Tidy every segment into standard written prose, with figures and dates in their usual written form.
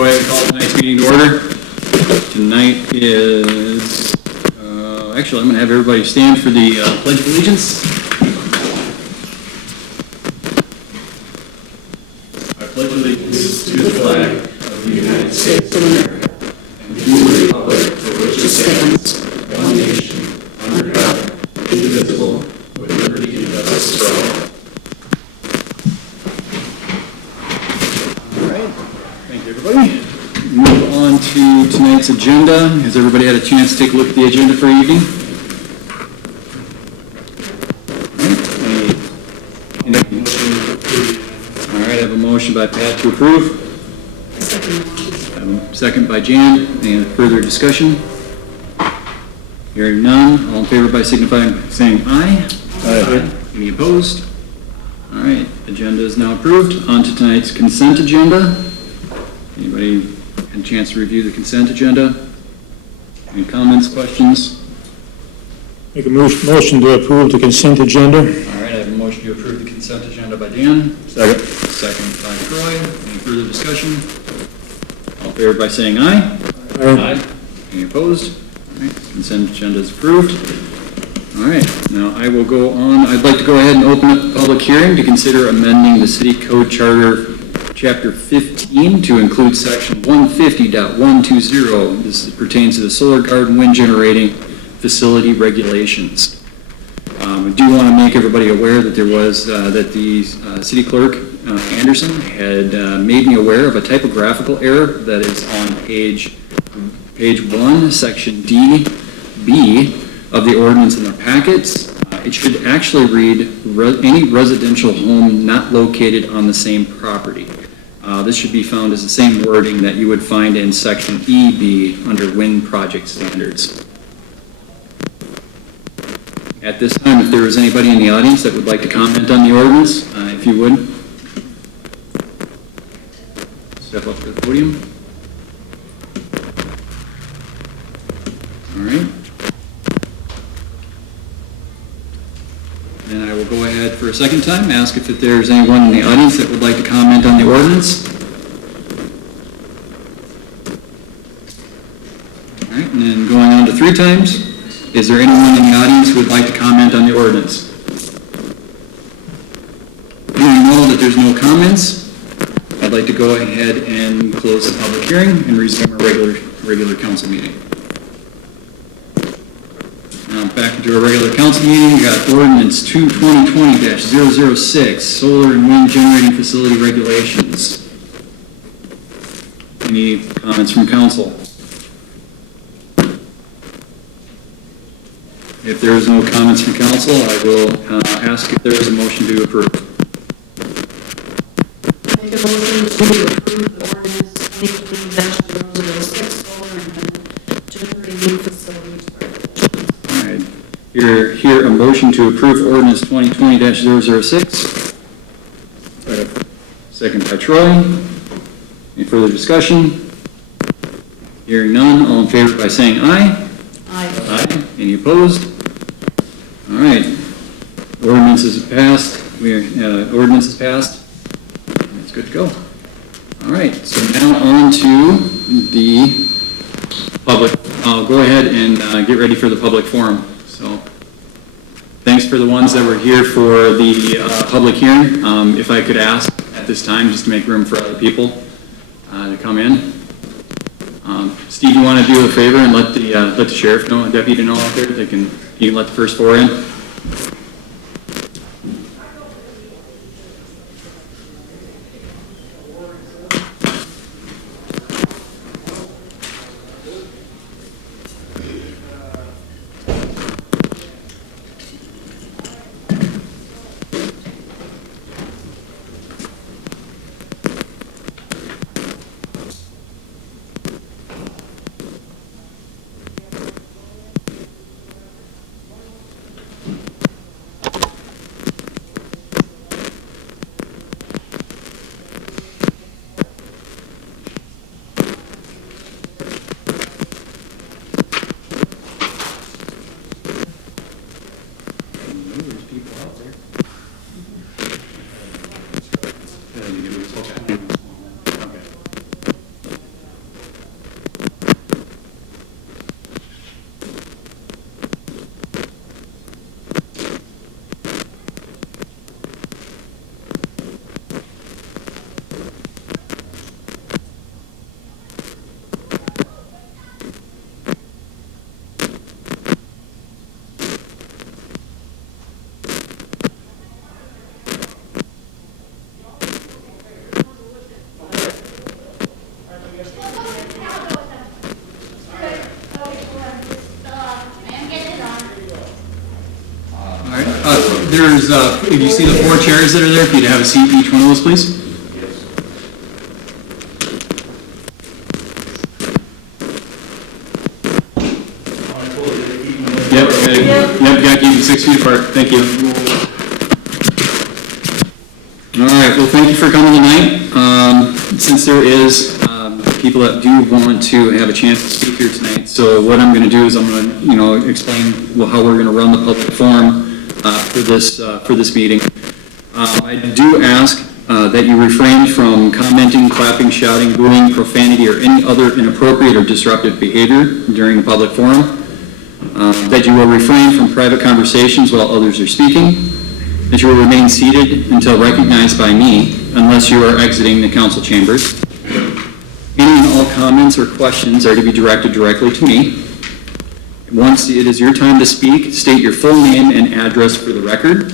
go ahead and call tonight's meeting to order. Tonight is, actually I'm going to have everybody stand for the Pledge of Allegiance. I pledge allegiance to the flag of the United States of America and to the republic for which it stands, one nation, under God, indivisible, with liberty and justice for all. All right, thank you everybody. Move on to tonight's agenda. Has everybody had a chance to take a look at the agenda for evening? All right, I have a motion by Pat to approve. Second by Jan. Any further discussion? Hearing none, all in favor by signifying by saying aye. Aye. Any opposed? All right, agenda is now approved. On to tonight's consent agenda. Anybody had a chance to review the consent agenda? Any comments, questions? Make a motion to approve the consent agenda. All right, I have a motion to approve the consent agenda by Dan. Second. Second by Troy. Any further discussion? All in favor by saying aye. Aye. Any opposed? All right, consent agenda is approved. All right, now I will go on. I'd like to go ahead and open up the public hearing to consider amending the City Code Charter Chapter 15 to include Section 150.120. This pertains to the solar garden wind generating facility regulations. I do want to make everybody aware that there was, that the City Clerk, Anderson, had made me aware of a typographical error that is on page 1, Section D-B of the ordinance in the packets. It should actually read, any residential home not located on the same property. This should be found as the same wording that you would find in Section EB under wind project standards. At this time, if there is anybody in the audience that would like to comment on the ordinance, if you would, step up to the podium. All right. And I will go ahead for a second time, ask if there's anyone in the audience that would like to comment on the ordinance. All right, and then going on to 3 times. Is there anyone in the audience who would like to comment on the ordinance? Hearing know that there's no comments, I'd like to go ahead and close the public hearing and resume our regular council meeting. Now back into our regular council meeting. We got ordinance 2020-006, solar and wind generating facility regulations. Any comments from council? If there is no comments from council, I will ask if there is a motion to approve. Make a motion to approve the ordinance 2020-006, solar and wind generating facilities. All right. Hear a motion to approve ordinance 2020-006. Second by Troy. Any further discussion? Hearing none, all in favor by saying aye. Aye. Aye. Any opposed? All right. Ordinance is passed. Ordinance is passed. It's good to go. All right. So now on to the public. I'll go ahead and get ready for the public forum. So thanks for the ones that were here for the public hearing. If I could ask at this time just to make room for other people to come in. Steve, you want to do a favor and let the sheriff know, the deputy know out there, you can let the first 4 in. there's, if you see the 4 chairs that are there, if you'd have a seat in each one of those, please. Yep, got to keep it 6 feet apart. Thank you. All right, well, thank you for coming tonight. Since there is people that do want to have a chance to speak here tonight, so what I'm going to do is I'm going to, explain how we're going to run the public forum for this meeting. I do ask that you refrain from commenting, clapping, shouting, booing, profanity, or any other inappropriate or disruptive behavior during the public forum. That you will refrain from private conversations while others are speaking. That you will remain seated until recognized by me, unless you are exiting the council chambers. Any and all comments or questions are to be directed directly to me. Once it is your time to speak, state your full name and address for the record.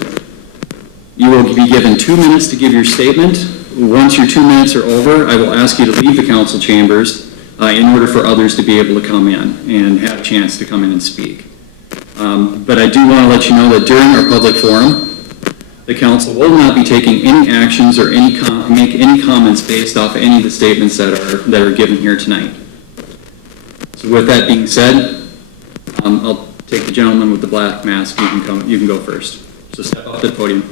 You will be given 2 minutes to give your statement. Once your 2 minutes are over, I will ask you to leave the council chambers in order for others to be able to come in and have a chance to come in and speak. But I do want to let you know that during our public forum, the council will not be taking any actions or make any comments based off any of the statements that are given here tonight. So with that being said, I'll take the gentleman with the black mask. You can go first. So step up to the podium.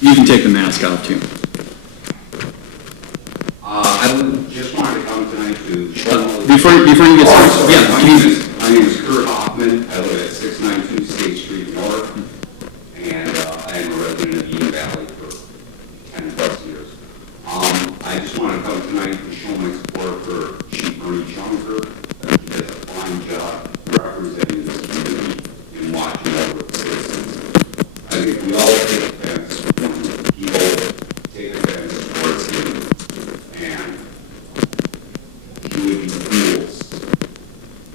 You can take the mask off too. I just wanted to come tonight to show... Before you get started, yeah. My name is Kurt Hoffman. I live at 692 State Street North, and I am a resident of Eden Valley for 10 plus years. I just wanted to come tonight to show my support for Chief Bernie Junker. He does a fine job representing this community and watching over the citizens. I think we all take offense when people take offense towards him, and you would be fools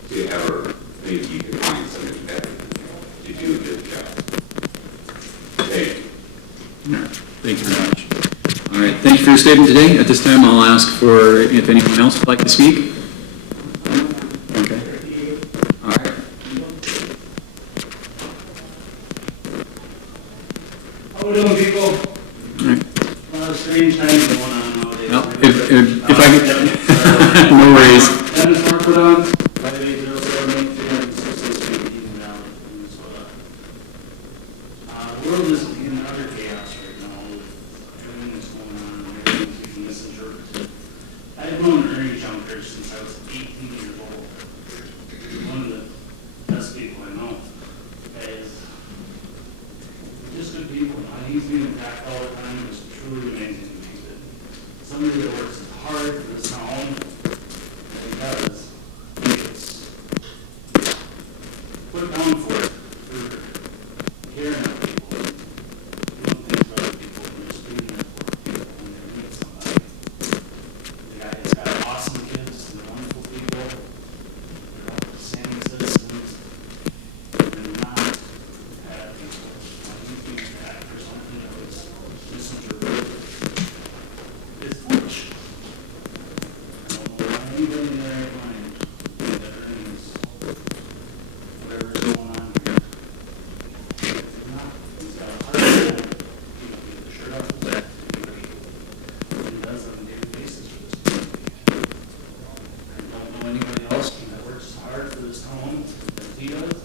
to ever think you can find somebody better to do a good job. Thank you. Thank you very much. All right, thank you for your statement today. At this time, I'll ask for if anyone else would like to speak. Okay. All right. How we doing, people? All right. A lot of strange times going on nowadays. Well, if I could, no worries. Dennis Markwood, 58078 Street, Eden Valley, Minnesota. The world is in utter chaos right now with everything that's going on and everything's being misinterpreted. I've known Ernie Junker since I was 18 years old. One of the best people I know. Guys, just good people. He's being attacked all the time. It's truly amazing to me that somebody that works hard for this town, that he does, gets put down for caring about people, doing things for other people, and just being there for people when they need somebody. The guy has got awesome kids, they're wonderful people, they're all the same citizens, they're not bad people. He's being attacked for something that was misinterpreted. It's foolish. I don't know why anybody in their right mind that Ernie's whatever's going on here. He's not. He's got a hard time. He get the shirt off his back. He does it on a daily basis for this community. I don't know anybody else that works as hard for this town as he does.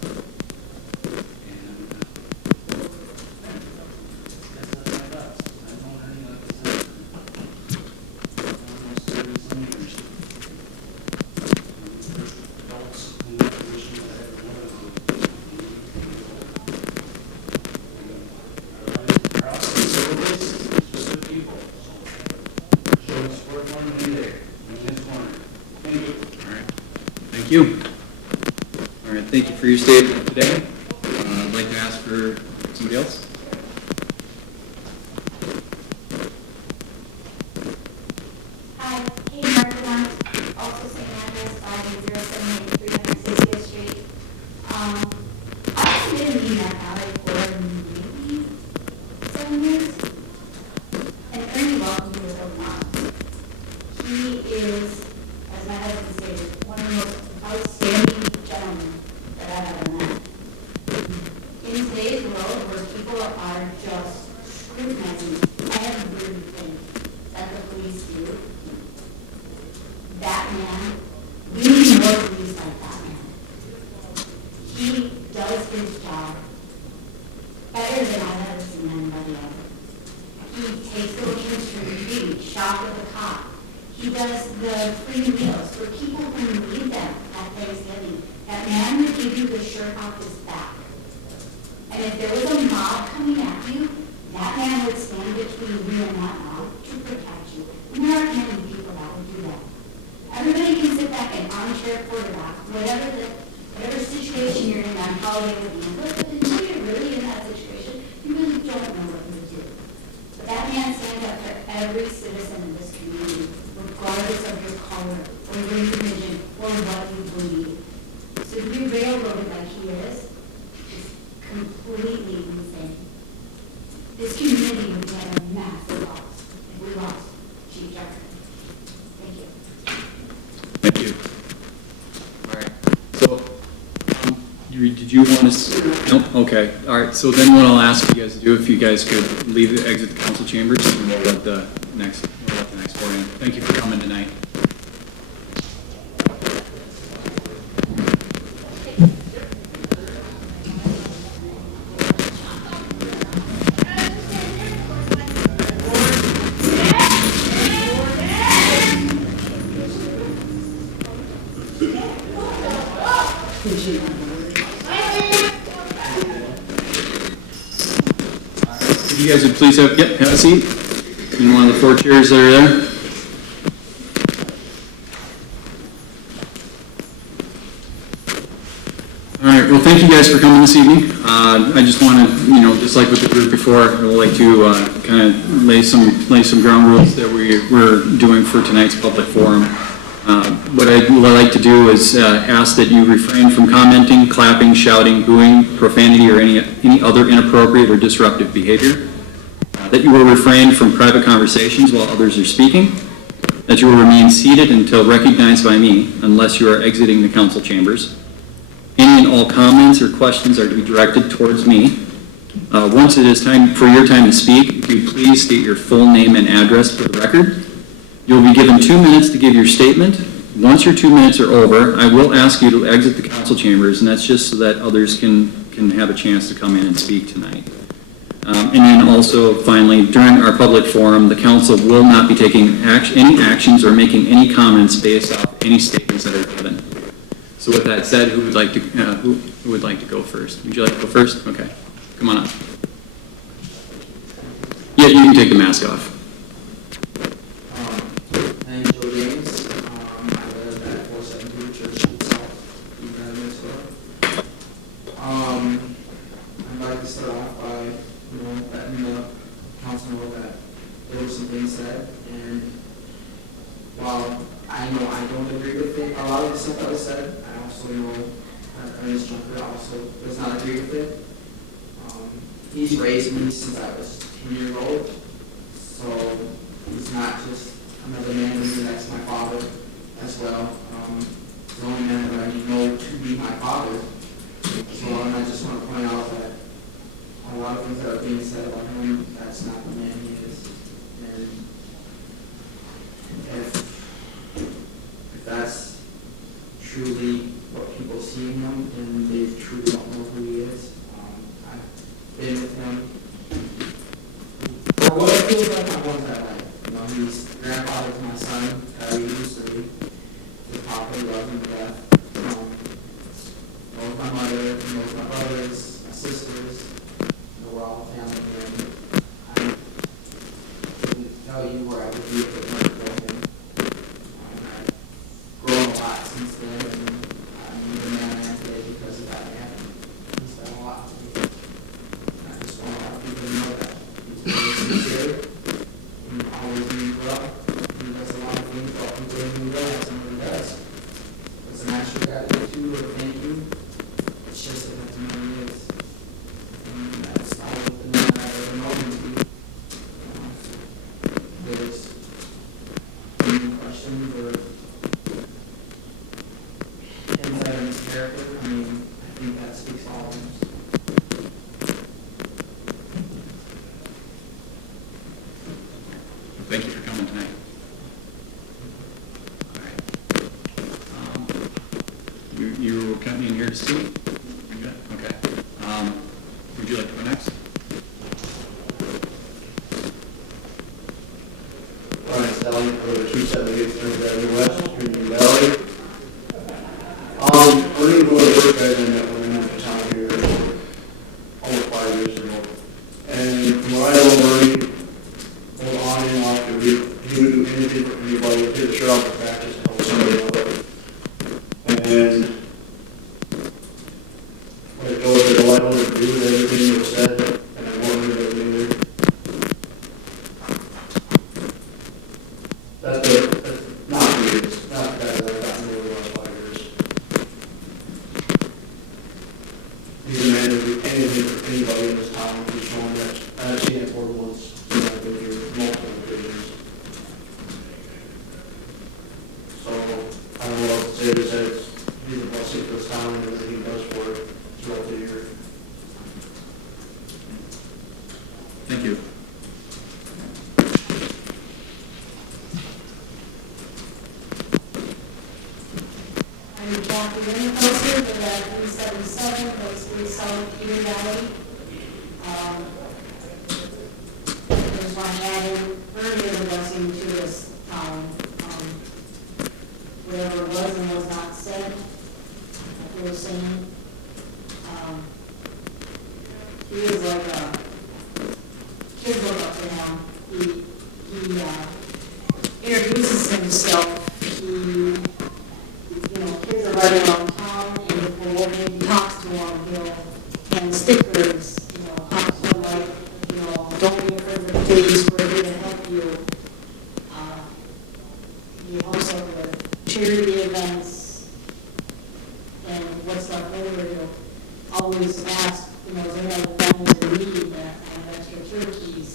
Thank you. All right, thank you for your statement today. I'd like to ask for somebody else. Hi, Kate Markwood, also same address, 58078 360th Street. I've been in that alley for maybe 7 years, and Ernie welcomed me with open arms. He is, as my husband stated, one of the most outstanding gentlemen that I've ever met. In today's world, where people free meals for people who need them at Thanksgiving. That man would give you the shirt off his back. And if there was a mob coming at you, that man would stand between you and that mob to protect you. And there aren't many people that would do that. Everybody can sit back and armchair quarterback, whatever situation you're in on holiday with you. But until you're really in that situation, you really don't know what you do. But that man stands up for every citizen in this community, regardless of your color, or your religion, or what you believe. So to be railroaded like he is completely insane. This community would get a massive loss if we lost Chief Tucker. Thank you. Thank you. All right, so, did you want to, no, okay, all right, so then what I'll ask you guys to do, if you guys could exit the council chambers, and we'll let the next board in. Thank you for coming tonight. If you guys would please have a seat in one of the 4 chairs that are there. All right, well, thank you guys for coming this evening. I just want to, just like with the group before, I would like to kind of lay some ground rules that we're doing for tonight's public forum. What I'd like to do is ask that you refrain from commenting, clapping, shouting, booing, profanity, or any other inappropriate or disruptive behavior. That you will refrain from private conversations while others are speaking. That you will remain seated until recognized by me, unless you are exiting the council chambers. Any and all comments or questions are to be directed towards me. Once it is time for your time to speak, if you please state your full name and address for the record. You'll be given 2 minutes to give your statement. Once your 2 minutes are over, I will ask you to exit the council chambers, and that's just so that others can have a chance to come in and speak tonight. And then also, finally, during our public forum, the council will not be taking any actions or making any comments based off any statements that are given. So with that said, who would like to go first? Would you like to go first? Okay, come on up. Yeah, you can take the mask off. My name's Joe James. I live at 472 Church Street South, in Minnesota. I'd like to start off by, letting the council know that there were some things said, and while I know I don't agree with it, a lot of the stuff that was said, I also know that Ernest Junker also does not agree with it. He's raised me since I was 10 years old, so he's not just another man to me, that's my father as well. The only man that I know to be my father. So I just want to point out that a lot of things that are being said about him, that's not the man he is. And if that's truly what people see in him, then they truly don't know who he is. I've been with him for what it feels like my whole entire life. He's grandfather to my son, Kyrie, who's 3. His papa, love him to death. Knows my mother, knows my brothers, my sisters. We're all family here. I couldn't tell you where I would be if it weren't for him. I've grown a lot since then, and I'm the man I am today because of that man. He's done a lot for me. And I just want a lot of people to know that. He's very sincere, and always means well. He does a lot of things for people who realize and he does. It's an actual gratitude or thank you. It's just that that's who he is. And that's always the man I've ever known him to be. There's any questions or insight on his character. I think that speaks volumes. Thank you for coming tonight. All right. You were coming in here to see? You good? Okay. Would you like to go next? Well, Valley, or 278 Spring Avenue West, here in the Valley. Ernie was one of the first guys I met when I moved to town here almost 5 years ago. And from what I know, Ernie, went on and off, he would do anything for anybody, he'd take the shirt off the practice and help somebody out. And when it goes to the level to agree with everything you said, and I won't agree with everything either. That's not me, it's not the guy that I've gotten over the last 5 years. He's a man who would do anything for anybody in this town, he's shown that. I've seen it more than once, since I've been here, multiple occasions. So, I don't know what to say, besides, he's a blessing for this town and everything he does for it throughout the year. Thank you. I'm Kathy Winterfelser with that 377, mostly South Peter Valley. Just want to add in earlier the blessing to this town. Whatever was and was not said, like we were saying. He is like a, kids look up to him. He introduces himself. Kids are running around town, and if the old man talks to them, and stickers, talks to them like, don't be afraid of the babies, we're here to help you. He helps out with charity events, and what's left over, he'll always ask, is there any families in need that have extra turkeys?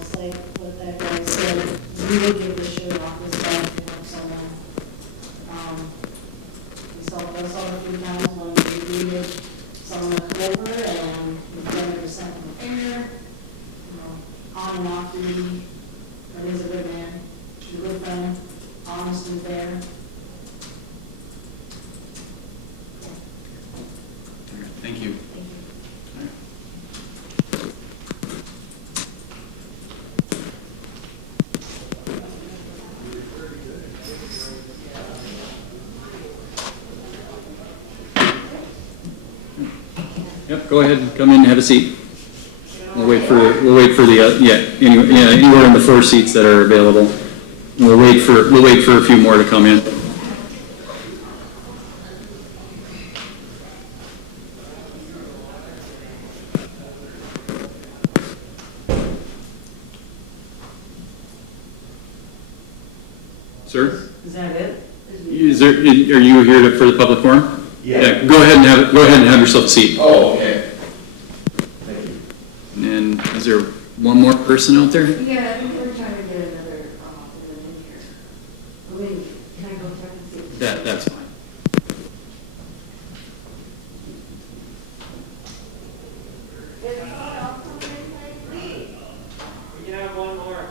It's like what that guy said, he would give the shirt off his back to help someone. That's all the few times when we needed someone to come over and we've never sent him a finger, on and off duty, but he's a good man, he's a good friend, honest and fair. Thank you. Thank you. Yep, go ahead, come in and have a seat. We'll wait for the, anywhere in the 4 seats that are available. We'll wait for a few more to come in. Sir? Is that it? Are you here for the public forum? Yeah. Go ahead and have yourself a seat. Oh, okay. Thank you. And is there one more person out there? Yeah, I think we're trying to get another, in here. Wait, can I go check and see? That's fine. We can have one more.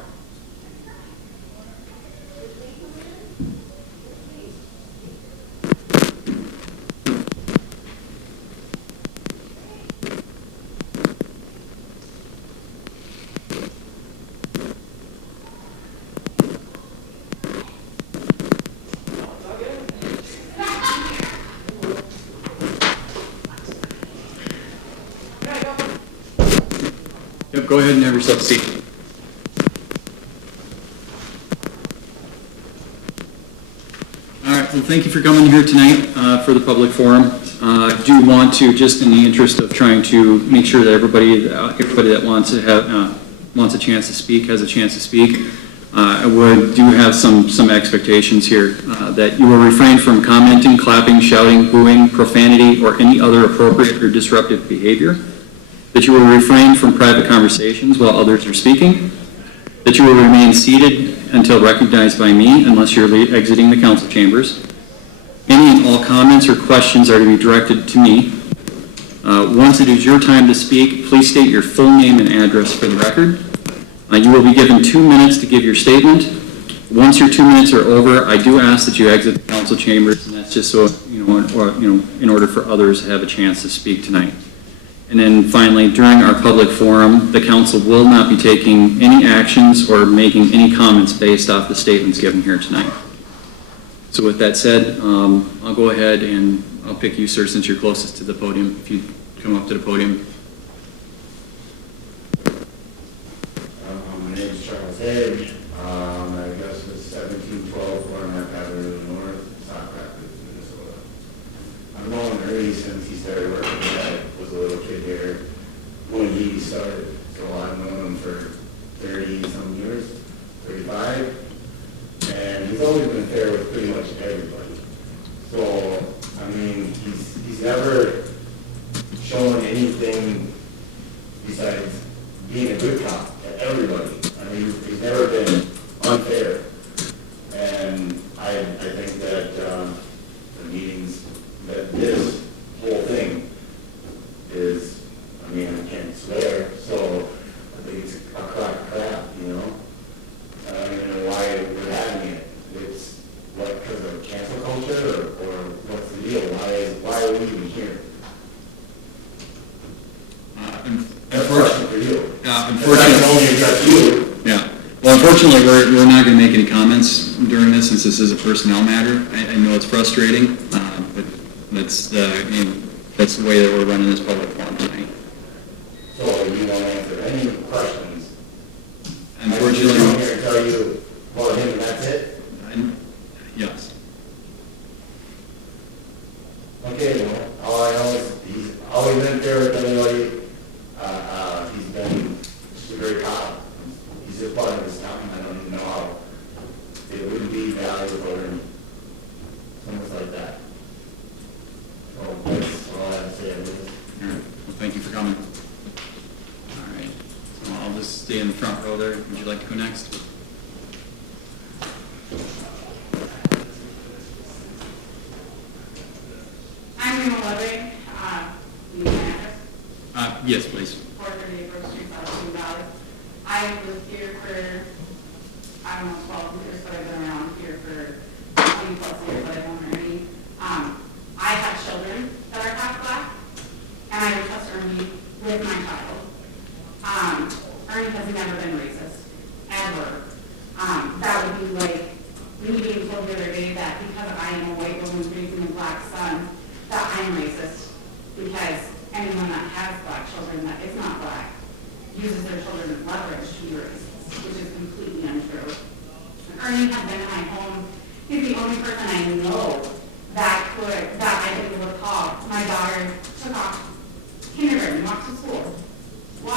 Yep, go ahead and have yourself a seat. All right, well, thank you for coming here tonight for the public forum. I do want to, just in the interest of trying to make sure that everybody that wants a chance to speak has a chance to speak. I do have some expectations here that you will refrain from commenting, clapping, shouting, booing, profanity, or any other appropriate or disruptive behavior. That you will refrain from private conversations while others are speaking. That you will remain seated until recognized by me unless you're exiting the council chambers. Any and all comments or questions are to be directed to me. Once it is your time to speak, please state your full name and address for the record. You will be given 2 minutes to give your statement. Once your 2 minutes are over, I do ask that you exit the council chambers, and that's just so, in order for others to have a chance to speak tonight. And then finally, during our public forum, the council will not be taking any actions or making any comments based off the statements given here tonight. So with that said, I'll go ahead and I'll pick you, sir, since you're closest to the podium, if you come up to the podium. My name is Charles Edge. My address is 1712 Warner Avenue North, Sauk Rapids, Minnesota. I've known Ernie since he started working. I was a little kid here when he started, so I've known him for 30-some years, 35. And he's always been fair with pretty much everybody. So, I mean, he's never shown anything besides being a good cop to everybody. I mean, he's never been unfair. And I think that the meetings, that this whole thing is, I mean, I can't swear, so I think it's a crock of crap, you know? I don't even know why we're having it. It's what, because of cancel culture, or what's the deal? Why are we even here? That's a question for you. Unfortunately, yeah. Well, unfortunately, we're not going to make any comments during this since this is a personnel matter. I know it's frustrating, but that's that's the way that we're running this public forum tonight. So you won't answer any questions? Unfortunately, I'm here to tell you about him and that's it? yes. Okay, well, all I know is he's always been fair with everybody. He's been just a great cop. He's just part of this town. I don't even know how it wouldn't be valuable or things like that. So that's all I have to say. All right. Well, thank you for coming. All right. So I'll just stay in the front row there. Would you like to go next? I'm Rima Ludwig, you need my address? Yes, please. 438 Brook Street, South Valley. I've lived here for, I don't know, 12 years, but I've been around here for 20 plus years, but I've known Ernie. I have children that are half black, and I would trust Ernie with my child. Ernie has never been racist, ever. That would be like me being told the other day that because I am a white woman raising a black son, that I'm racist, because anyone that has black children that is not black uses their children as leverage to be racist, which is completely untrue. Ernie has been in my home. He's the only person I know that I could able to call. My daughter took off kindergarten, walked to school, 7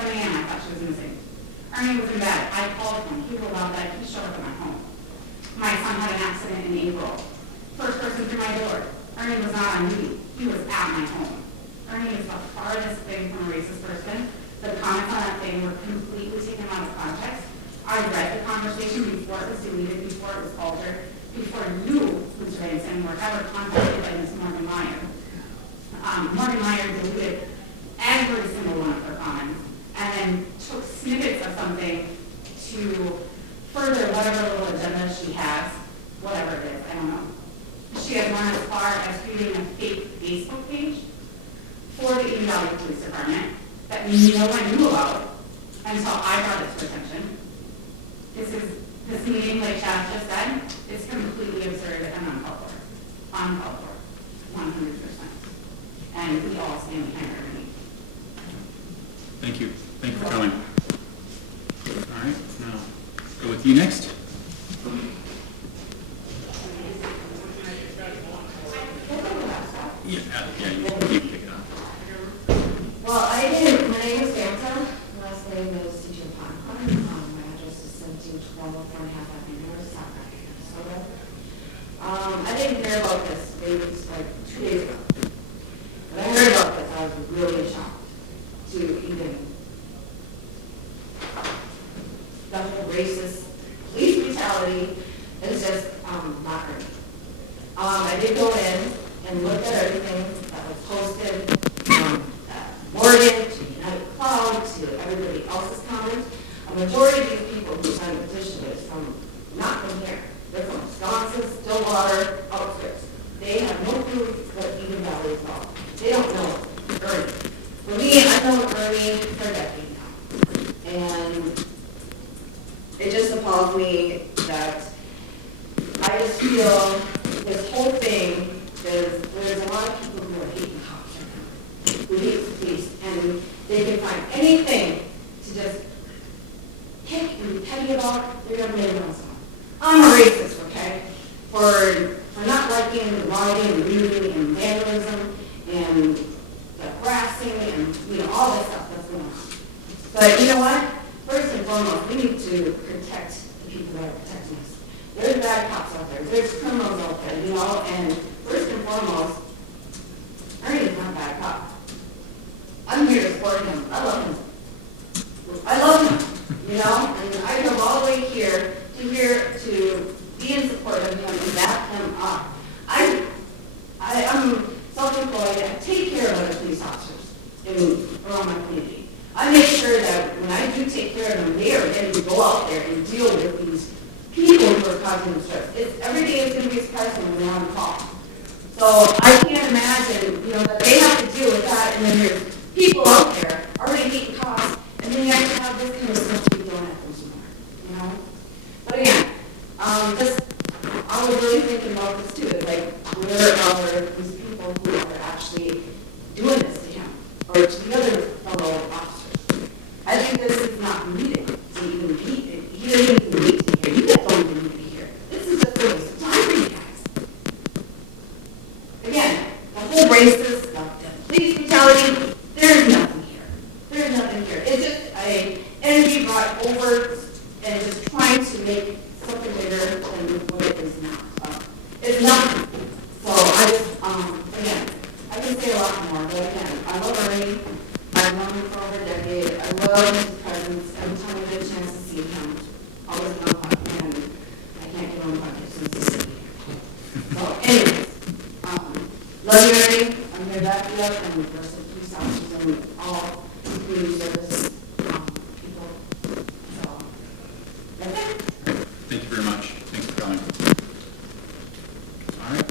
a.m. I thought she was missing. Ernie was in bed. I called him. He was allowed bed. He showed up at my home. My son had an accident in April. First person through my door. Ernie was not on duty. He was at my home. Ernie is the farthest thing from a racist person. The comments on that thing were completely taken out of context. I read the conversation before it was deleted, before it was altered, before you, Mr. Benson, were ever contacted by Ms. Morgan Meyer. Morgan Meyer deleted every single one of her comments and then took snippets of something to further whatever little agenda she has, whatever it is, I don't know. She has gone as far as creating a fake Facebook page for the Eden Valley Police Department that no one knew about until I brought it to attention. This meeting, like Chad just said, is completely absurd and uncalled for. Uncalled for, 100%. And we all stand behind our meeting. Thank you. Thank you for coming. All right. Now, go with you next. Yeah, you can pick it up. Well, my name is Samantha, last name is CJ Poncar. My address is 1712 1/2 Avenue, South Rapids, Minnesota. I didn't hear about this, maybe it's like 2 days ago. When I heard about this, I was really shocked to even, the whole racist police brutality is just not heard. I did go in and look at everything that was posted, Morgan, to United Cloud, to everybody else's comments. A majority of these people who signed the petition is not from here. They're from Wisconsin, Stillwater, outskirts. They have no clue what Eden Valley is about. They don't know Ernie. tell me that I just feel this whole thing, there's a lot of people who are hating cops right now, who hate the police, and they can find anything to just pick and be petty about, they're gonna blame it on someone. I'm a racist, okay? For not liking the rioting and looting and vandalism and the harassing and, all that stuff that's going on. But you know what? First and foremost, we need to protect the people that are protecting us. There's bad cops out there, there's criminals out there, and first and foremost, Ernie's not a bad cop. I'm here to support him. I love him. And I drove all the way here to be in support of him and back him up. I'm self-employed, I take care of other police officers around my community. I make sure that when I do take care of them, they are ready to go out there and deal with these people who are causing them stress. Every day is going to be stressful when they're on call. So I can't imagine, that they have to deal with that, and then there's people out there already hating cops, and then you have to have this kind of stuff to be thrown at them some more, But again, I was really thinking about this too, it's like, where are these people who are actually doing this to him, or to the other fellow officers? I think this is not needed to even be, he doesn't even need to be here, you guys don't even need to be here. This is just a waste of time for you guys. Again, the whole racist, the police brutality, there's nothing here. There's nothing here. It's just a energy brought over and just trying to make something bigger than what it is now. It's nothing. So I just, again, I can say a lot more, but again, I love Ernie. I've known him for over a decade. I love his presence. Every time I get a chance to see him, always on podcast, and I can't get on the podcast since he's here. So anyways, love you, Ernie. I'm here to back you up, and the rest of the police officers and all community service people. So, that's it. Thank you very much. Thanks for coming. All right.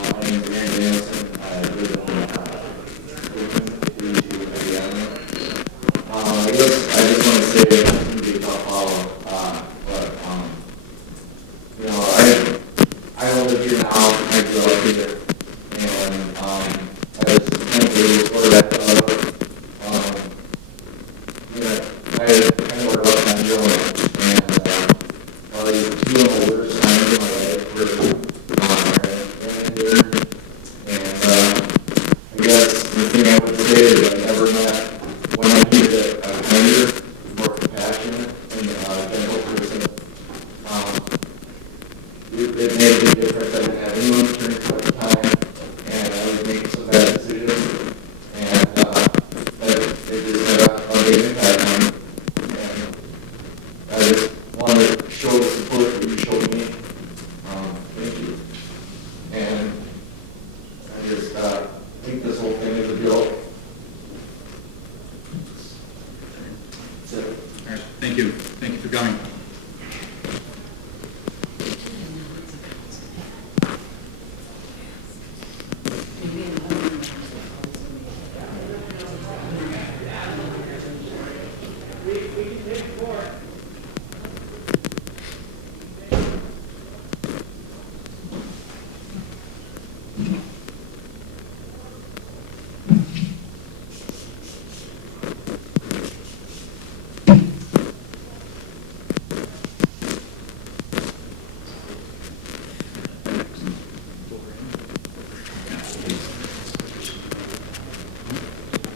My name is Aaron Danielson. I live on Indiana. I guess I just want to say it's going to be a tough follow, but I don't live here now. I grew up here, and I was thankful for that. I kind of work up my own, and probably two of the worst times in my life were I guess the thing I would say is I never met when I needed a kinder, more compassionate, and gentle person. It made a big difference. I didn't have anyone to turn to at the time, and I was making some bad decisions, and it just had a big impact on me. And I just wanted to show the support that you showed me. Thank you. And I just think this whole thing is a joke. So, All right. Thank you. Thank you for coming.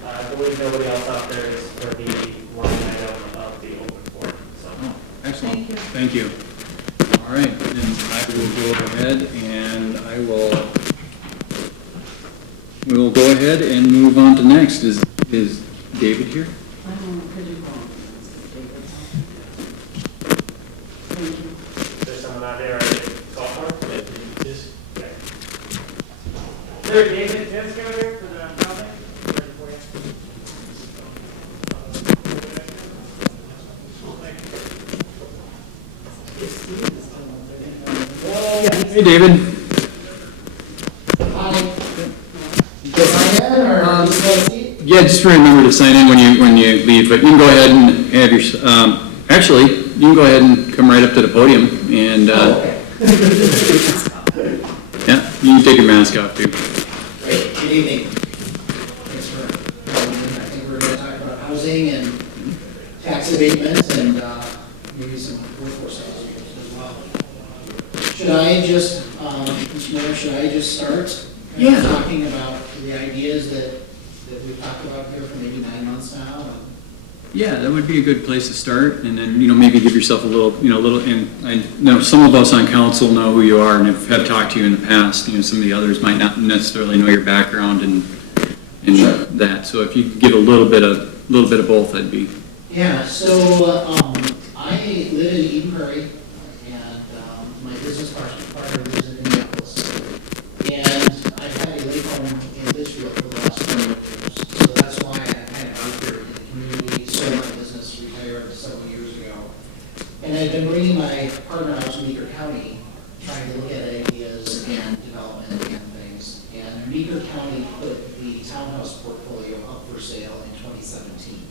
I believe nobody else out there is for the line item of the open forum, so. Oh, excellent. Thank you. All right, then I will go ahead and we will go ahead and move on to next. Is David here? Is there someone out there I can call for? Yes. Okay. There, David, Jim's over here for the comment. Ready for you. Hey, David. Hi. Yes, I am, or just want to see? Yeah, just remember to sign in when you leave, but you can go ahead and have your, actually, you can go ahead and come right up to the podium and, yeah, you can take your mask off too. Great, good evening. Thanks for coming in. I think we're going to talk about housing and tax abatement and maybe some workforce housing as well. Should I just, Mr. Mayor, should I just start? Yeah. Talking about the ideas that we've talked about here for maybe 9 months now? Yeah, that would be a good place to start, and then, maybe give yourself a little, and I know some of us on council know who you are and have talked to you in the past, some of the others might not necessarily know your background and that, so if you could give a little bit of both, that'd be. Yeah, so I live in Eden Prairie, and my business partner lives in Minneapolis. And I've had a lake home in Litchfield for the last 20 years, so that's why I'm kind of out here in the community, sold my business, retired several years ago. And I've been bringing my partner out to Meeker County, trying to look at ideas and development and things. And Meeker County put the townhouse portfolio up for sale in 2017.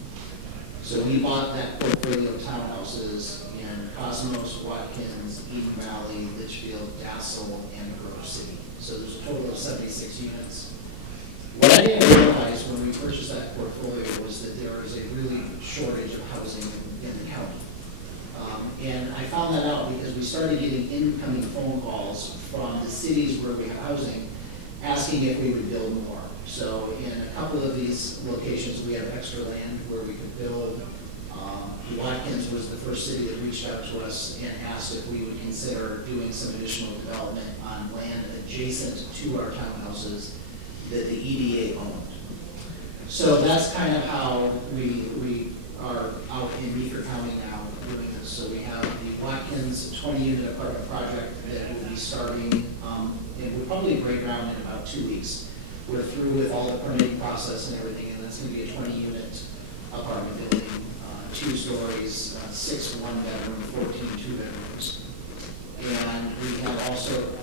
So we bought that portfolio of townhouses in Cosmos, Watkins, Eden Valley, Litchfield, Dassel, and Grove City. So there's a total of 76 units. What I didn't realize when we purchased that portfolio was that there is a really shortage of housing in the county. And I found that out because we started getting incoming phone calls from the cities where we have housing, asking if we would build more. So in a couple of these locations, we have extra land where we could build. Watkins was the first city that reached out to us and asked if we would consider doing some additional development on land adjacent to our townhouses that the EDA owned. So that's kind of how we are out in Meeker County now doing this. So we have the Watkins 20-unit apartment project that will be starting, and we'll probably break ground in about 2 weeks. We're through with all the permitting process and everything, and that's going to be a 20-unit apartment building, 2 stories, 6 one-bedroom, 14 two-bedrooms. And we have also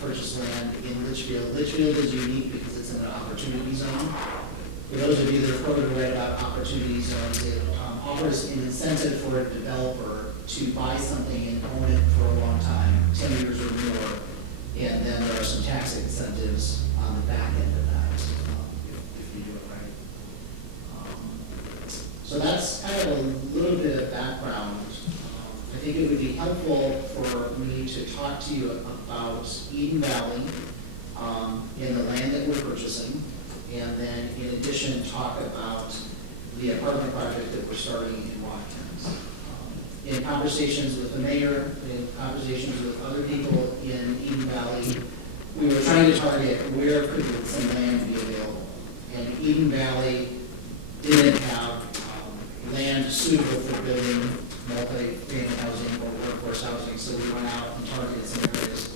purchased land in Litchfield. Litchfield is unique because it's in an opportunity zone. For those of you that are probably right about opportunity zones, it offers an incentive for a developer to buy something and own it for a long time, 10 years or more, and then there are some tax incentives on the back end of that, if you do it right. So that's kind of a little bit of background. I think it would be helpful for me to talk to you about Eden Valley and the land that we're purchasing, and then in addition talk about the apartment project that we're starting in Watkins. In conversations with the mayor, in conversations with other people in Eden Valley, we were trying to target where could some land be available. And Eden Valley didn't have land suitable for building multi-family housing or workforce housing, so we went out and targeted some areas.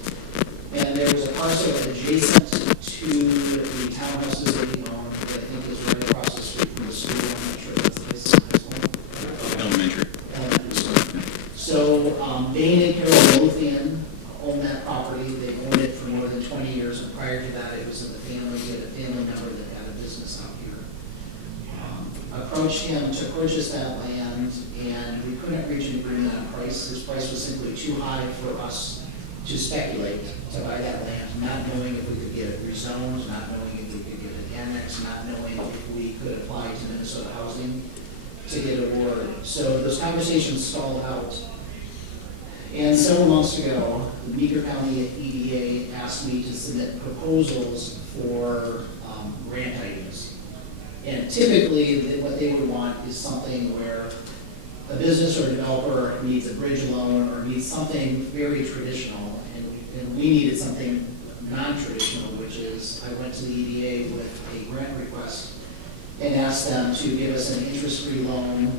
And there was a parcel adjacent to the townhouses that we own that I think is right across the street from the school. I'm not sure if that's the school. Elementary. So Bain and Carol Lothian own that property. They owned it for more than 20 years, and prior to that, it was in the family. We had a family member that had a business out here. Approached him to purchase that land, and we couldn't reach an agreement on price. This price was simply too high for us to speculate to buy that land, not knowing if we could get it rezoned, not knowing if we could get it annexed, not knowing if we could apply to Minnesota Housing to get awarded. So those conversations stalled out. And several months ago, the Meeker County EDA asked me to submit proposals for grant ideas. And typically, what they would want is something where a business or developer needs a bridge loan or needs something very traditional, and we needed something non-traditional, which is I went to the EDA with a grant request and asked them to give us an interest-free loan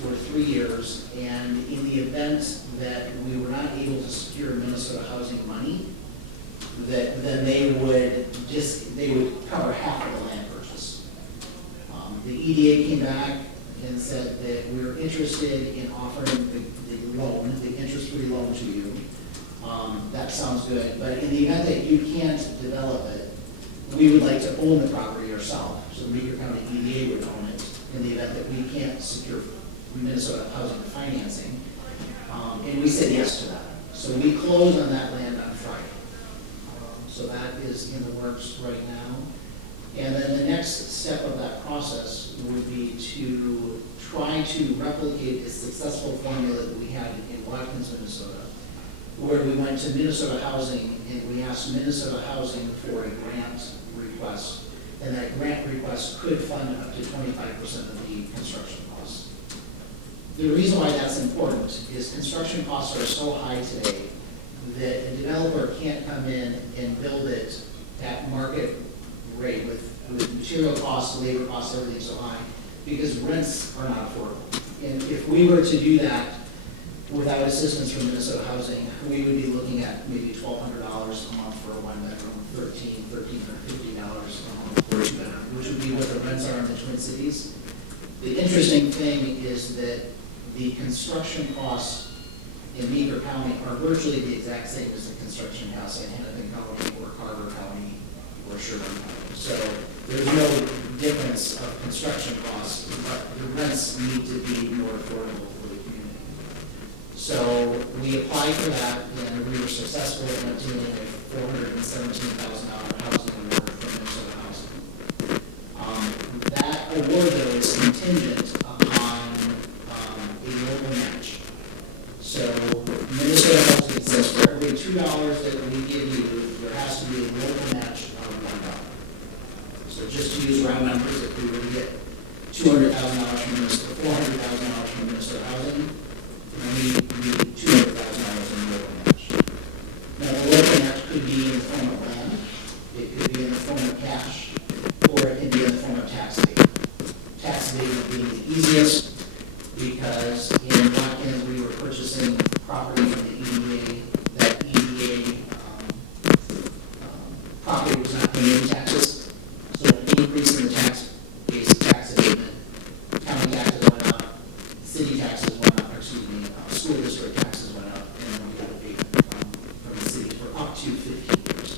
for 3 years, and in the event that we were not able to secure Minnesota Housing money, that then they would cover half of the land purchase. The EDA came back and said that we're interested in offering the loan, the interest-free loan to you. That sounds good, but in the event that you can't develop it, we would like to own the property ourselves. So Meeker County EDA would own it in the event that we can't secure Minnesota housing financing. And we said yes to that. So we closed on that land on Friday. So that is in the works right now. And then the next step of that process would be to try to replicate a successful formula that we had in Watkins, Minnesota, where we went to Minnesota Housing and we asked Minnesota Housing for a grant request. And that grant request could fund up to 25% of the construction costs. The reason why that's important is construction costs are so high today that a developer can't come in and build it at market rate with material costs, labor costs, everything so high, because rents are not affordable. And if we were to do that without assistance from Minnesota Housing, we would be looking at maybe $1,200 a month for a one-bedroom, $1,350 a month for a two-bedroom, which would be what the rents are in the Twin Cities. The interesting thing is that the construction costs in Meeker County are virtually the exact same as the construction costs in Hennepin County or Carver County or Sherburne County. So there's no difference of construction costs, but the rents need to be more affordable for the community. So we applied for that, and we were successful in obtaining a $417,000 housing award from Minnesota Housing. That award, though, is contingent upon a local match. So Minnesota Housing says for every $2 that we give you, there has to be a local match of $1. So just to use round numbers, if we were to get $200,000 from Minnesota, $400,000 from Minnesota Housing, then we need $200,000 in local match. Now, the local match could be in the form of land, it could be in the form of cash, or it could be in the form of tax abatement. Tax abatement being the easiest, because in Watkins, we were purchasing property from the EDA. That EDA property was not paying any taxes. So an increase in the tax base, tax abatement, county taxes went up, city taxes went up, school district taxes went up, and then we got abatement from the city for up to 15 years.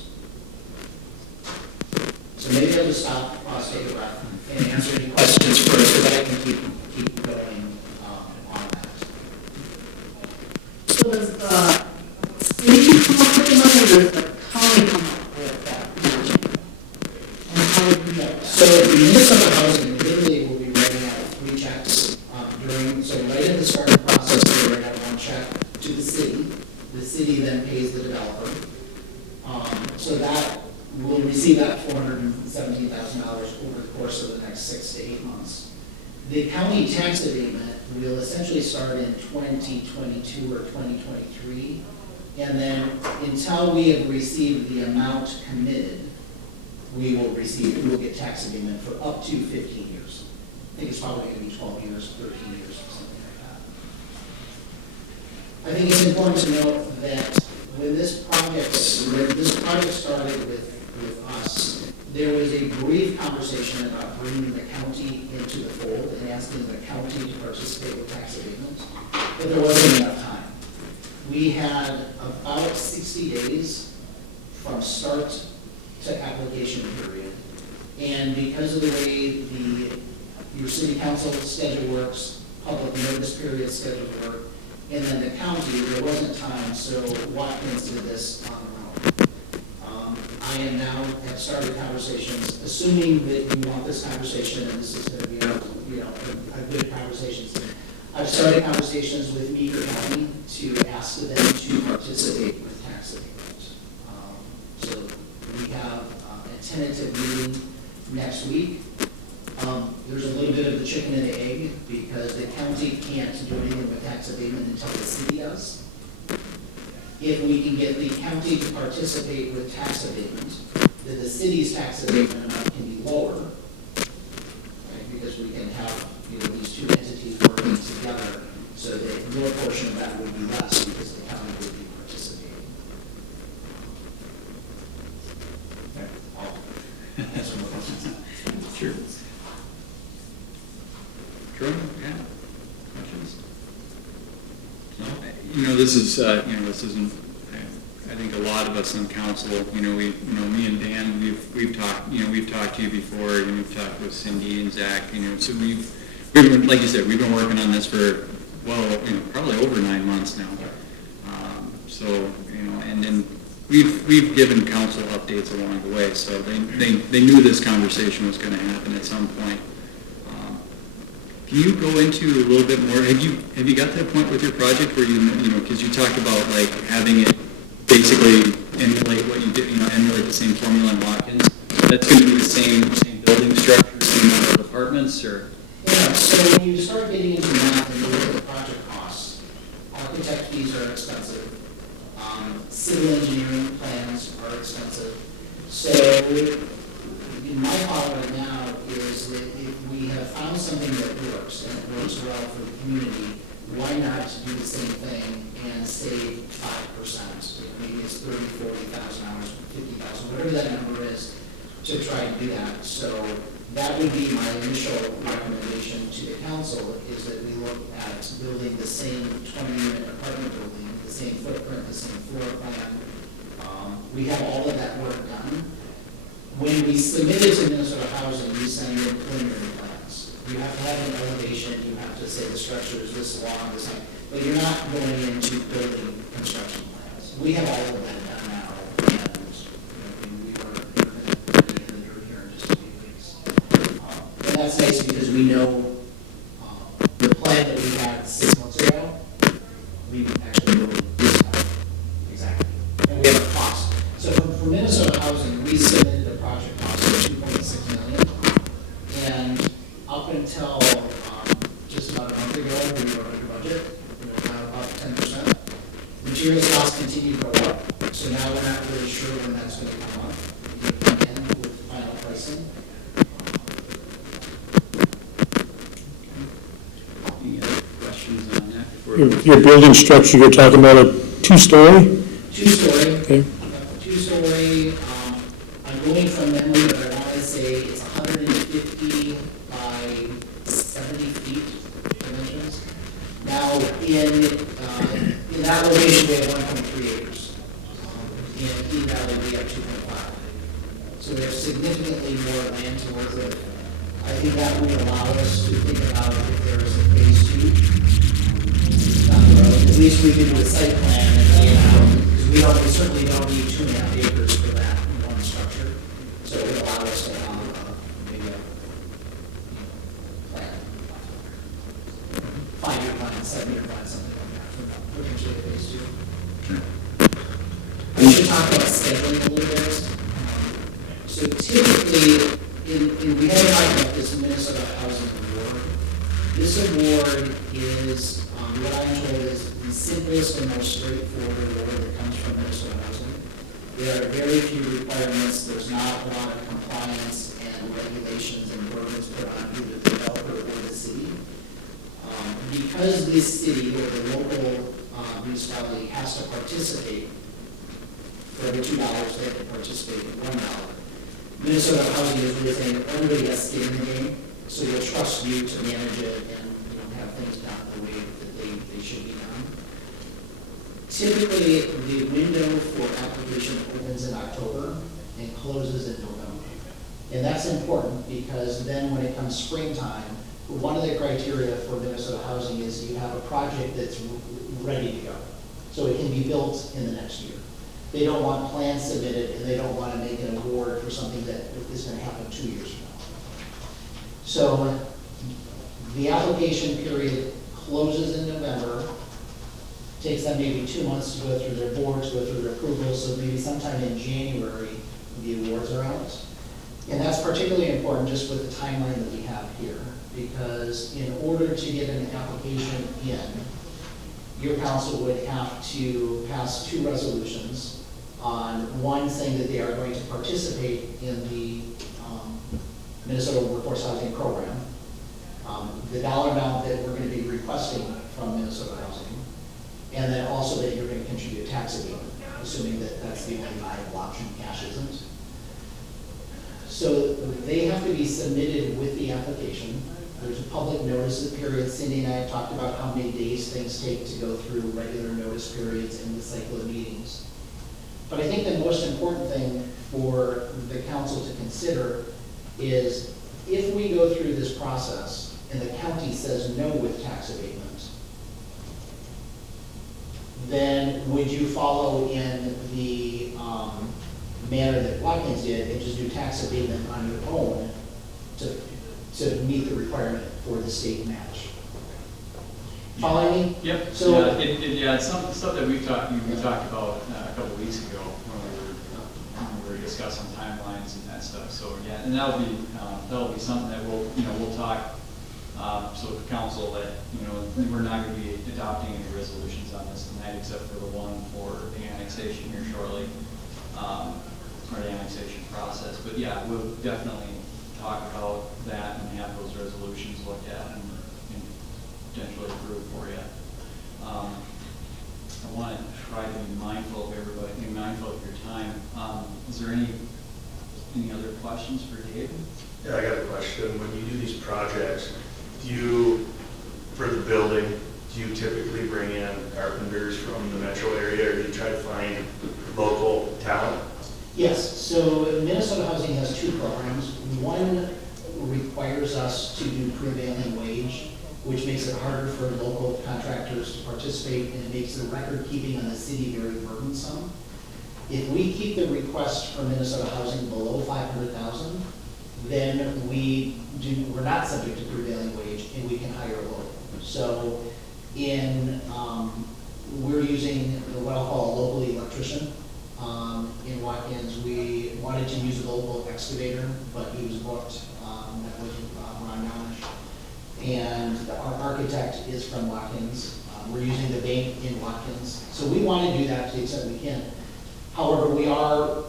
So maybe I'll just stop, take a breath, and answer any questions first, so that I can keep going on that. So does the city come up with the money, or does the county come up with that matching? And how would we get that? So the Minnesota Housing literally will be writing out 3 checks so right at the start of the process, they write out 1 check to the city. The city then pays the developer. So that we'll receive that $417,000 over the course of the next 6 to 8 months. The county tax abatement will essentially start in 2022 or 2023, and then until we have received the amount committed, we will get tax abatement for up to 15 years. I think it's probably going to be 12 years, 13 years, or something like that. I think it's important to note that when this project started with us, there was a brief conversation about bringing the county into the fold and asking the county to participate with tax abatement, but there wasn't enough time. We had about 60 days from start to application period, and because of the way your city council schedule works, public notice period schedule work, and then the county, there wasn't time, so Watkins did this on their own. I am now have started conversations, assuming that you want this conversation, and this is going to be a good conversation. I've started conversations with Meeker County to ask them to participate with tax abatement. So we have a tentative meeting next week. There's a little bit of the chicken and the egg, because the county can't do anything with tax abatement until the city does. If we can get the county to participate with tax abatement, then the city's tax abatement amount can be lower, right? Because we can have these 2 entities working together, so that your portion of that would be less because the county would be participating. Okay, I'll answer more questions. Sure. Troy, yeah, questions? No, this is, this isn't, I think a lot of us on council, me and Dan, we've talked to you before, and we've talked with Cindy and Zach, so we've been, like you said, we've been working on this for, probably over 9 months now. So, and then we've given council updates along the way, so they knew this conversation was gonna happen at some point. Can you go into a little bit more? Have you got to the point with your project where because you talked about like having it basically emulate what you did, emulate the same formula in Watkins? That's going to be the same building structure, same number of apartments, or? Yeah, so when you start getting into math and you look at the project costs, architect fees are expensive. Civil engineering plans are expensive. So my thought right now is that if we have found something that works and it works well for the community, why not do the same thing and save 5%? Maybe it's $30,000, $40,000, $50,000, whatever that number is, to try and do that. So that would be my initial recommendation to the council, is that we look at building the same 20-unit apartment building, the same footprint, the same floor plan. We have all of that work done. When we submit it to Minnesota Housing, we send in preliminary plans. You have to have an elevation, you have to say the structure is this long, this height, but you're not going into building construction plans. We have all of that done now, and we are in the dirt here in just a few weeks. And that's nice because we know the plan that we had 6 months ago, we actually know this time exactly, and we have a cost. So for Minnesota Housing, we submitted a project cost of $2.6 million, and up until just about a month ago, we were under budget, down about 10%. Materials costs continue to go up, so now we're not really sure when that's going to come up. We come in with final pricing. Any other questions on that before? Your building structure, you're talking about a two-story? Two-story. Okay. Two-story, I'm going from memory, but I want to say it's 150 by 70 feet dimensions. Now, in that location, we have 1.3 acres. In Eden Valley, we have 2.5. So we have significantly more land to work with. I think that would allow us to think about if there is a phase 2 down the road. At least we can do a site plan and lay it out. We certainly don't need 2.5 acres for that one structure, so it would allow us to have maybe a plan, 5-year plan, 7-year plan, something like that, for potentially phase 2. We should talk about scheduling a little bit. So typically, we haven't talked about this Minnesota Housing Award. This award is, what I'm told is the simplest and most straightforward award that comes from Minnesota Housing. There are very few requirements, there's not a lot of compliance and regulations and burdens put on either the developer or the city. Because this city or the local municipality has to participate, for every $2 they have to participate in $1. Minnesota Housing is really saying everybody has skin in the game, so we'll trust you to manage it and have things done the way that they should be done. Typically, the window for application opens in October and closes in November. And that's important because then when it comes springtime, one of the criteria for Minnesota Housing is you have a project that's ready to go. So it can be built in the next year. They don't want plans submitted and they don't want to make an award for something that is going to happen 2 years from now. So the application period closes in November. Takes them maybe 2 months to go through their boards, go through their approvals, so maybe sometime in January, the awards are out. And that's particularly important just with the timeline that we have here, because in order to get an application in, your council would have to pass 2 resolutions on one saying that they are going to participate in the Minnesota Workforce Housing Program, the dollar amount that we're going to be requesting from Minnesota Housing, and then also that you're going to contribute tax abatement, assuming that that's the only viable option, cash isn't. So they have to be submitted with the application. There's a public notice period. Cindy and I have talked about how many days things take to go through regular notice periods and the cycle of meetings. But I think the most important thing for the council to consider is if we go through this process and the county says no with tax abatement, then would you follow in the manner that Watkins did and just do tax abatement on your own to meet the requirement for the state match? Follow me? Yep. So- Yeah, it's stuff that we talked about a couple weeks ago when we were discussing timelines and that stuff. So, yeah, and that'll be something that we'll talk, so the council that, we're not gonna be adopting any resolutions on this tonight except for the one for the annexation here shortly, or the annexation process. But yeah, we'll definitely talk about that and have those resolutions looked at and potentially approved for you. I want to try to be mindful of everybody, be mindful of your time. Is there any other questions for David? Yeah, I got a question. When you do these projects, for the building, do you typically bring in carpenters from the metro area, or do you try to find local talent? Yes, so Minnesota Housing has two programs. One requires us to do prevailing wage, which makes it harder for local contractors to participate, and it makes the record keeping on the city very burdensome. If we keep the request from Minnesota Housing below 500,000, then we're not subject to prevailing wage and we can hire local. So we're using what I'll call a local electrician. In Watkins, we wanted to use a local excavator, but he was booked. That was Ron Nonish. And our architect is from Watkins. We're using the bank in Watkins. So we want to do that to the extent we can. However, we are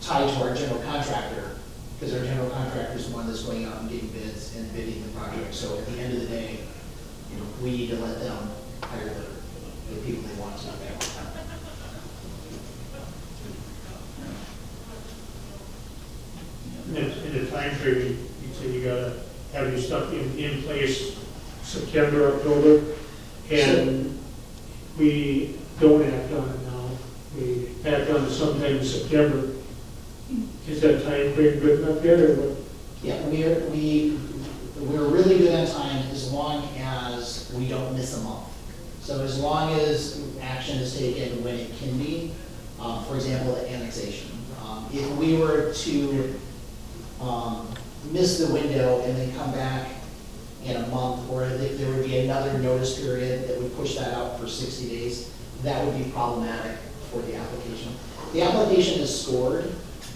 tied to our general contractor, because our general contractor is the one that's going out and getting bids and bidding the project. So at the end of the day, we need to let them hire the people they want to. In the time period, you said you gotta have your stuff in place September, October, and we don't act on it now. We act on it sometime in September. Is that time frame good enough yet, or what? Yeah, we're really good on time as long as we don't miss a month. So as long as action is taken when it can be, for example, the annexation. If we were to miss the window and then come back in a month, or if there would be another notice period that would push that out for 60 days, that would be problematic for the application. The application is scored,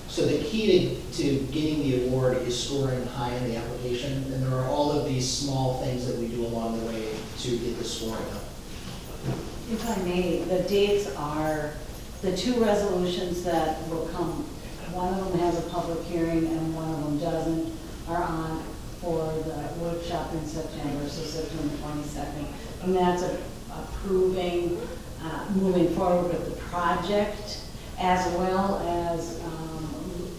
so the key to getting the award is scoring high in the application, and there are all of these small things that we do along the way to get the scoring up. If I may, the dates are, the two resolutions that will come, one of them has a public hearing and one of them doesn't, are on for the workshop in September, so September 22nd. And that's approving, moving forward with the project, as well as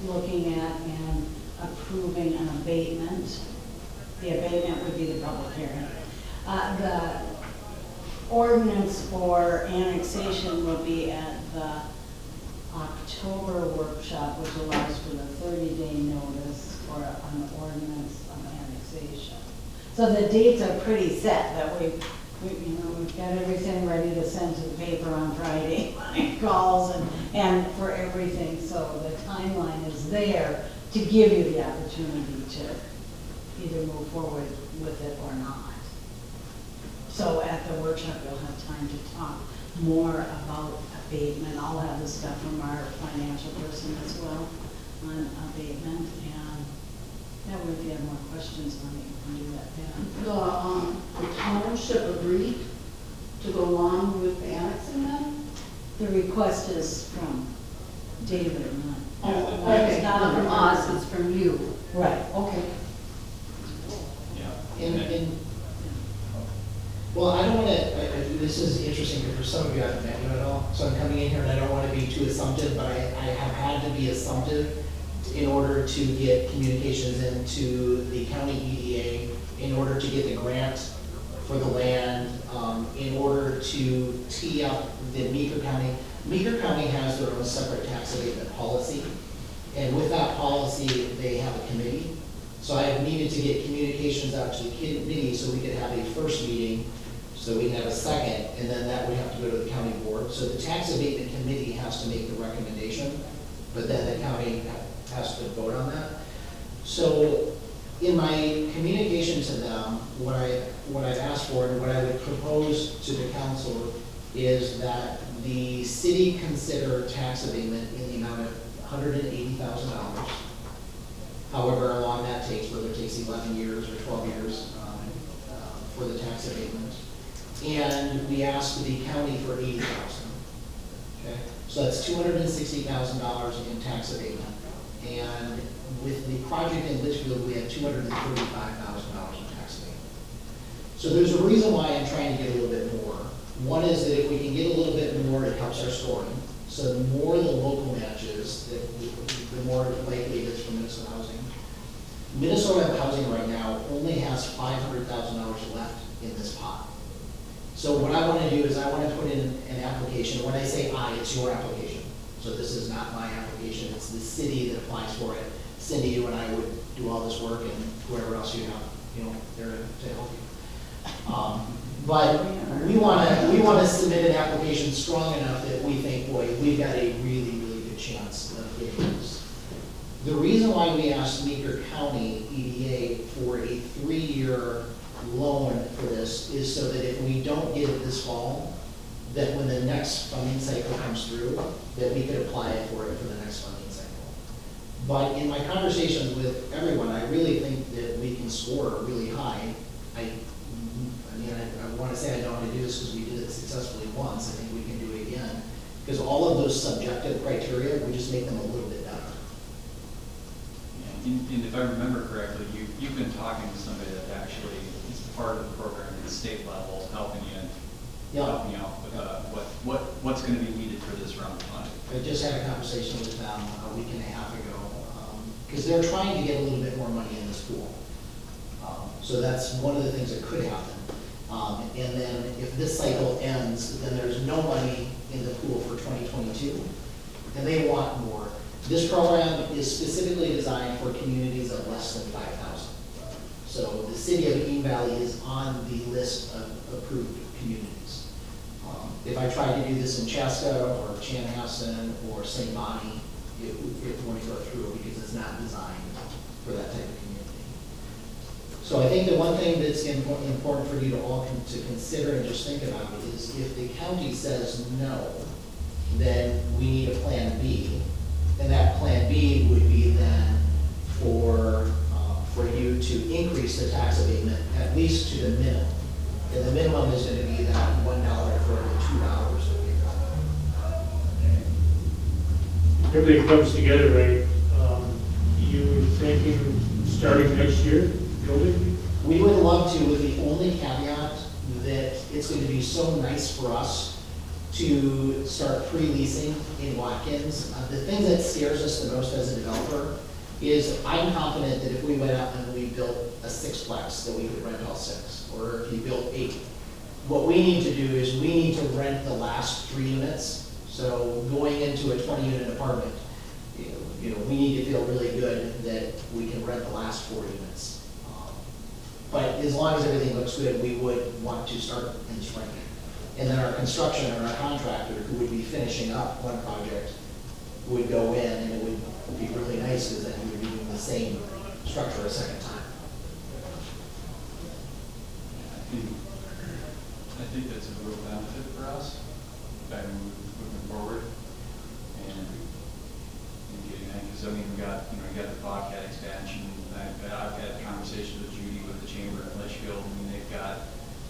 looking at and approving an abatement. The abatement would be the public hearing. The ordinance for annexation will be at the October workshop, which allows for the 30-day notice for an ordinance of annexation. So the dates are pretty set, that we've got everything ready to send to the paper on Friday, calls and for everything. So the timeline is there to give you the opportunity to either move forward with it or not. So at the workshop, you'll have time to talk more about abatement. I'll have the stuff from our financial person as well on abatement, and that way if you have more questions on it, you can do that then. The township agreed to go along with annexing them? The request is from David, not. Oh, okay, it's not from us, it's from you. Right. Okay. Yeah. Well, I don't want to, this is interesting because for some of you I haven't met you at all, so I'm coming in here and I don't want to be too assumptive, but I have had to be assumptive in order to get communications into the county EDA, in order to get the grant for the land, in order to tee up the Meeker County. Meeker County has their own separate tax abatement policy, and with that policy, they have a committee. So I have needed to get communications out to the committee so we could have a first meeting, so we can have a second, and then that would have to go to the county board. So the tax abatement committee has to make the recommendation, but then the county has to vote on that. So in my communication to them, what I've asked for and what I would propose to the council is that the city consider tax abatement in the amount of $180,000. However long that takes, whether it takes 11 years or 12 years for the tax abatement. And we ask the county for $80,000. Okay, so that's $260,000 in tax abatement. And with the project in Litchfield, we have $235,000 in tax abatement. So there's a reason why I'm trying to get a little bit more. One is that if we can get a little bit more, it helps our scoring. So the more the local matches, the more likely it is for Minnesota Housing. Minnesota Housing right now only has $500,000 left in this pot. So what I want to do is I want to put in an application. When I say I, it's your application. So this is not my application. It's the city that applies for it. Cindy, you and I would do all this work, and whoever else you have, there to help you. But we want to submit an application strong enough that we think, boy, we've got a really, really good chance of getting this. The reason why we asked Meeker County EDA for a 3-year loan for this is so that if we don't get it this fall, that when the next funding cycle comes through, that we could apply for it for the next funding cycle. But in my conversations with everyone, I really think that we can score really high. I want to say I don't want to do this because we did it successfully once. I think we can do it again. Because all of those subjective criteria, we just make them a little bit better. Yeah, and if I remember correctly, you've been talking to somebody that actually is part of the program at the state level, helping you out with what's going to be needed for this round of funding. I just had a conversation with them a week and a half ago, because they're trying to get a little bit more money in this pool. So that's one of the things that could happen. And then if this cycle ends, then there's no money in the pool for 2022, and they want more. This program is specifically designed for communities of less than 5,000. So the city of Eden Valley is on the list of approved communities. If I tried to do this in Chaska or Chanhassen or St. Bonnie, it wouldn't go through because it's not designed for that type of community. So I think the one thing that's important for you to all to consider and just think about is if the county says no, then we need a plan B. And that plan B would be then for you to increase the tax abatement at least to the minimum. And the minimum is going to be that $1 for every $2 that we got. Everything comes together, right? You thinking starting next year, building? We would love to, with the only caveat that it's going to be so nice for us to start pre-leasing in Watkins. The thing that scares us the most as a developer is I'm confident that if we went out and we built a 6-plex, that we could rent all 6, or if you built 8. What we need to do is we need to rent the last 3 units. So going into a 20-unit apartment, we need to feel really good that we can rent the last 4 units. But as long as everything looks good, we would want to start in the spring. And then our construction or our contractor who would be finishing up one project would go in, and it would be really nice because then we would be doing the same structure a second time. I think that's a real benefit for us, moving forward, and getting that, because we got the Bobcat expansion. I've had a conversation with Judy with the chamber in Litchfield. I mean,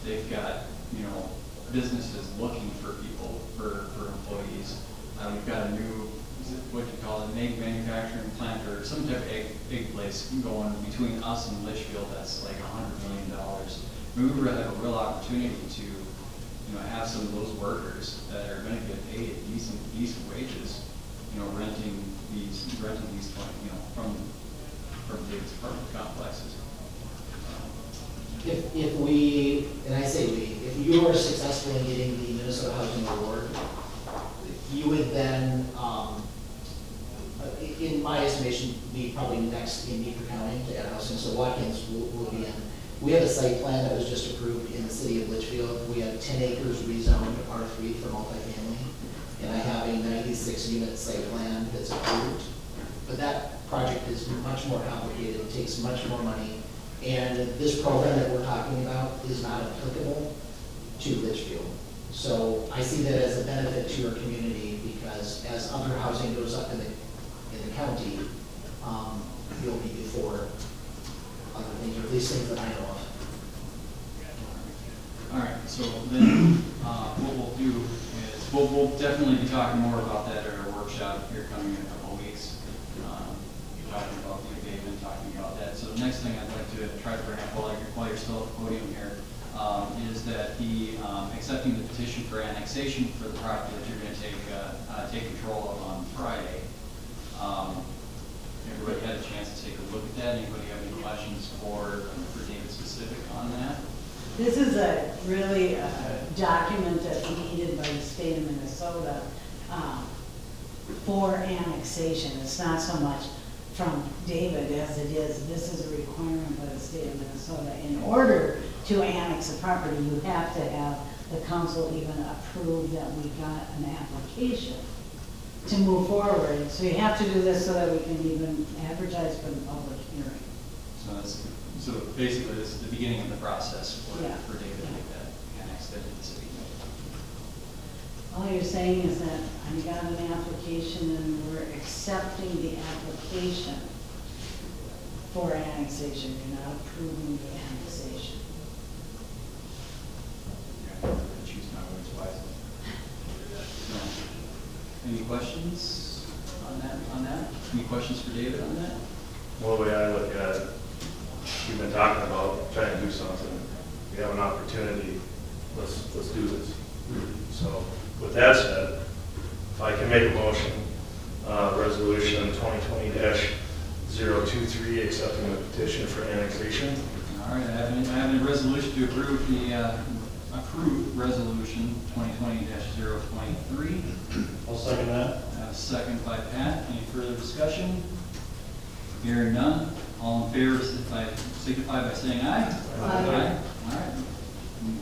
they've got businesses looking for people, for employees. We've got a new, what do you call it, an egg manufacturing plant or some type of egg place going between us and Litchfield. That's like $100 million. We would have a real opportunity to, have some of those workers that are going to get paid decent wages, renting these from big apartment complexes. If we, and I say we, if you are successful in getting the Minnesota Housing Award, you would then, in my estimation, be probably next in Beaver County to add housing, so Watkins will be in. We have a site plan that was just approved in the city of Litchfield. We have 10 acres rezoned to R3 for multifamily, and I have a 96 unit site plan that's approved. But that project is much more complicated, it takes much more money, and this program that we're talking about is not applicable to Litchfield. So I see that as a benefit to our community, because as other housing goes up in the county, you'll be before other things, or at least things that I know of. All right, so then, what we'll do is, we'll definitely be talking more about that at our workshop here coming in a couple of weeks. Be talking about the abatement, talking about that. So the next thing I'd like to try to bring up while you're still at the podium here, is that the, accepting the petition for annexation for the property that you're gonna take control of on Friday. Everybody had a chance to take a look at that. Anybody have any questions for David specific on that? This is a really document that's needed by the state of Minnesota for annexation. It's not so much from David as it is, this is a requirement by the state of Minnesota. In order to annex a property, you have to have the council even approve that we got an application to move forward. So you have to do this so that we can even advertise for the public hearing. So basically, this is the beginning of the process for David to get that annexed into the city. All you're saying is that I got an application and we're accepting the application for annexation. You're not approving the annexation. Choose my words wisely. Any questions on that? Any questions for David on that? Well, the way I look at it, we've been talking about trying to do something. We have an opportunity. Let's do this. So with that said, if I can make a motion, resolution 2020-023, accepting the petition for annexation. All right, I have a resolution to approve the approved resolution 2020-023. I'll second that. I have a second by Pat. Any further discussion? Hearing none. All in favor signify by saying aye. Aye. All right.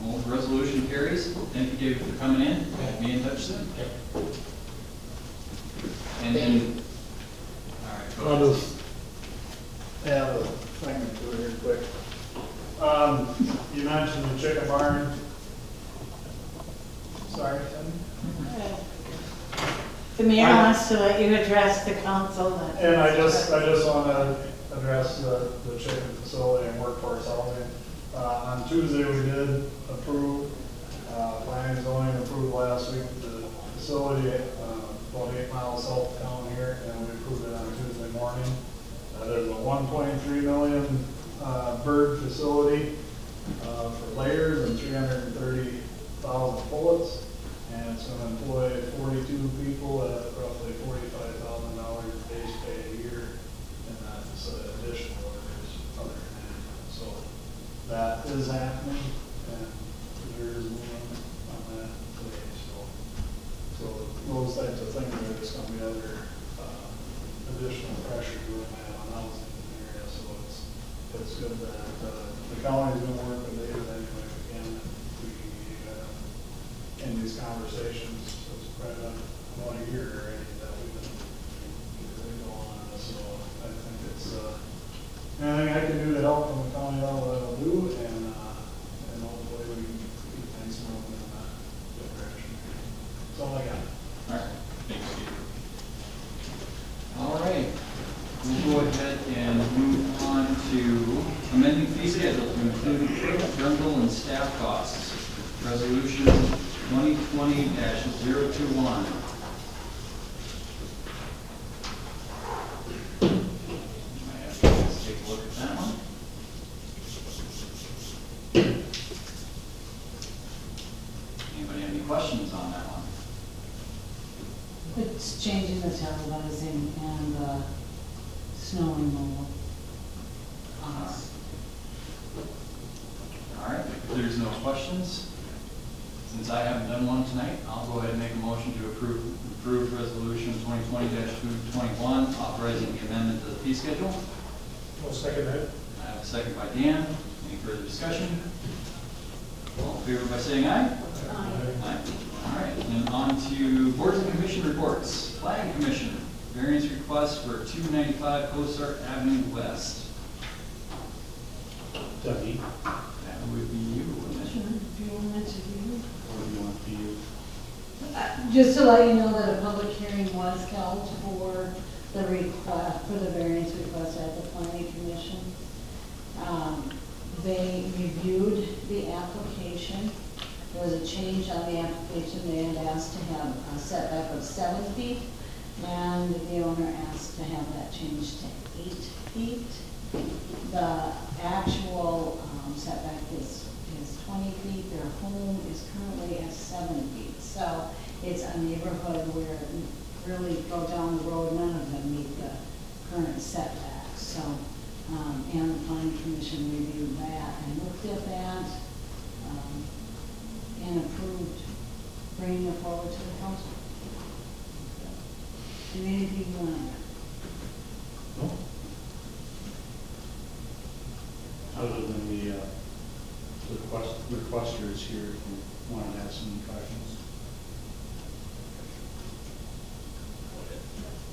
Well, the resolution carries. Thank you, David, for coming in. Be in touch soon. And then, all right. Go I'll ahead. just add a thing to it here quick. You mentioned the chicken barn. Sorry, Tim? The mayor wants to let you address the council. And I just want to address the chicken facility and workforce housing. On Tuesday, we did approve, planning and zoning approved last week, the facility, about 8 miles south of town here, and we approved it on Tuesday morning. There's a 1.3 million bird facility for layers and 330,000 pullets, and it's going to employ 42 people at roughly $45,000 base pay a year, and that's additional workers other than that. So that is happening, and there is movement on that today. So those types of things are just going to be other additional pressure we're going to have on housing in the area. So it's good that the county's going to work with David anyway if we can. In these conversations, it's probably about a year already that we've been going on this. So I think it's anything I can do to help from the county level, I'll do, and hopefully we can keep things moving in that direction. That's all I got. All right. Thanks, Steve. All right. We'll go ahead and move on to amending fee schedule to include rental and staff costs. Resolution 2020-021. Let's take a look at that one. Anybody have any questions on that one? It's changing the televising and snow removal. All right, if there's no questions, since I haven't done one tonight, I'll go ahead and make a motion to approve approve resolution 2020-221, authorizing the amendment to the fee schedule. I'll second that. I have a second by Dan. Any further discussion? All in favor by saying aye? Aye. All right, then on to boards and commission reports. Planning Commission, variance request for 295 Cosart Avenue West. Dougie. That would be you, wouldn't it? Do you want to do? Or do you want to be? Just to let you know that a public hearing was held for the request, for the variance request at the planning commission. They reviewed the application. There was a change on the application. They had asked to have a setback of 7 feet, and the owner asked to have that changed to 8 feet. The actual setback is 20 feet. Their home is currently at 7 feet. So it's a neighborhood where really go down the road, none of them meet the current setbacks. So, and the planning commission reviewed that and looked at that, and approved bringing it forward to the council. And anything you want to add? No? Other than the requesters here, if you want to ask some questions.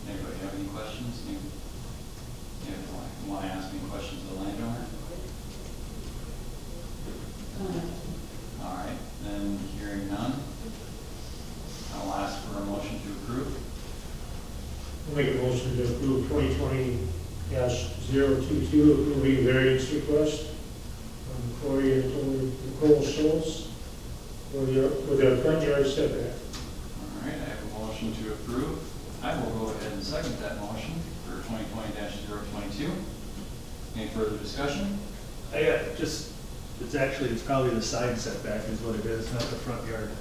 Anybody have any questions? Want to ask any questions of the landowner? All right, then hearing none, I'll ask for a motion to approve. I'll make a motion to approve 2020-022, approving variance request from Corey and Nicole Schultz for their front yard setback. All right, I have a motion to approve. I will go ahead and second that motion for 2020-022. Any further discussion? It's probably the side setback is what it is, not the front yard.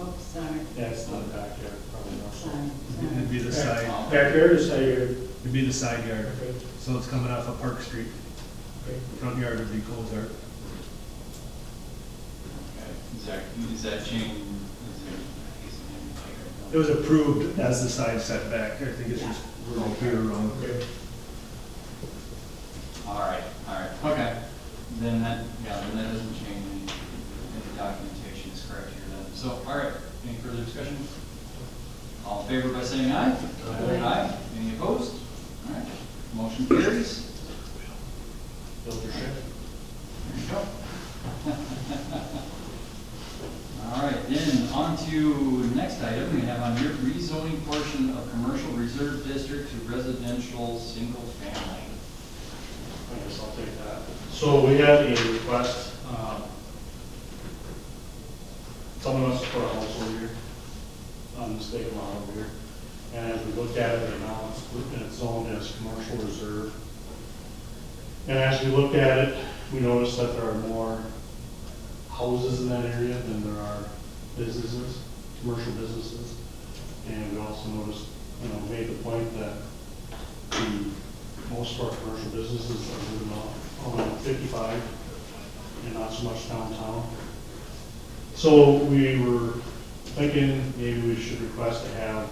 Oops, sorry. That's not a backyard, probably not. Sorry. It'd be the side, Backyard or side yard? it'd be the side yard. Okay. So it's coming off of Park Street. Okay. The front yard would be Cozart. Okay, is that change? It was approved as the side setback. I think it's just wrong here, wrong. Okay. All right, okay. Then that doesn't change any documentation is correct here then. So, all right, any further discussion? All in favor by saying aye? Aye. Any opposed? All right, motion carries. Filter shed. There you go. All right, then on to the next item. We have on your rezoning portion of commercial reserve district to residential single family. I guess I'll take that. So we had a request, someone wants to put a house over here, on this big lot over here. And as we looked at it, now it's zoned as commercial reserve. And as we looked at it, we noticed that there are more houses in that area than there are businesses, commercial businesses. And we also noticed, made the point that most of our commercial businesses are moving on 55 and not so much downtown. So we were thinking maybe we should request to have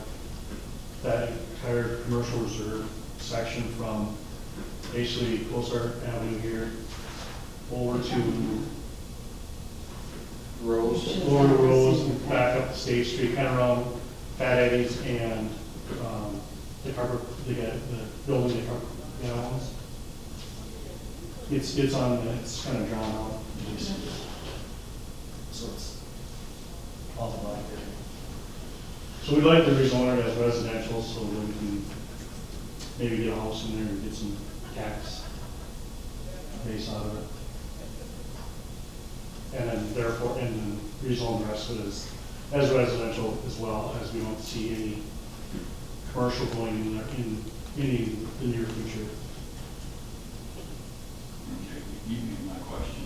that entire commercial reserve section from basically Cosart Avenue here over to Rose. Lower Rose, and back up to State Street, kind of around Fat Eddie's and the building the carpet, owns. It's kind of drawn out. So it's all the black area. So we'd like to rezone it as residential so that we can maybe get a house in there and get some tax base out of it. And then therefore, and then rezone the rest of it as residential as well, as we don't see any commercial going in there in the near future. Okay, you made my question.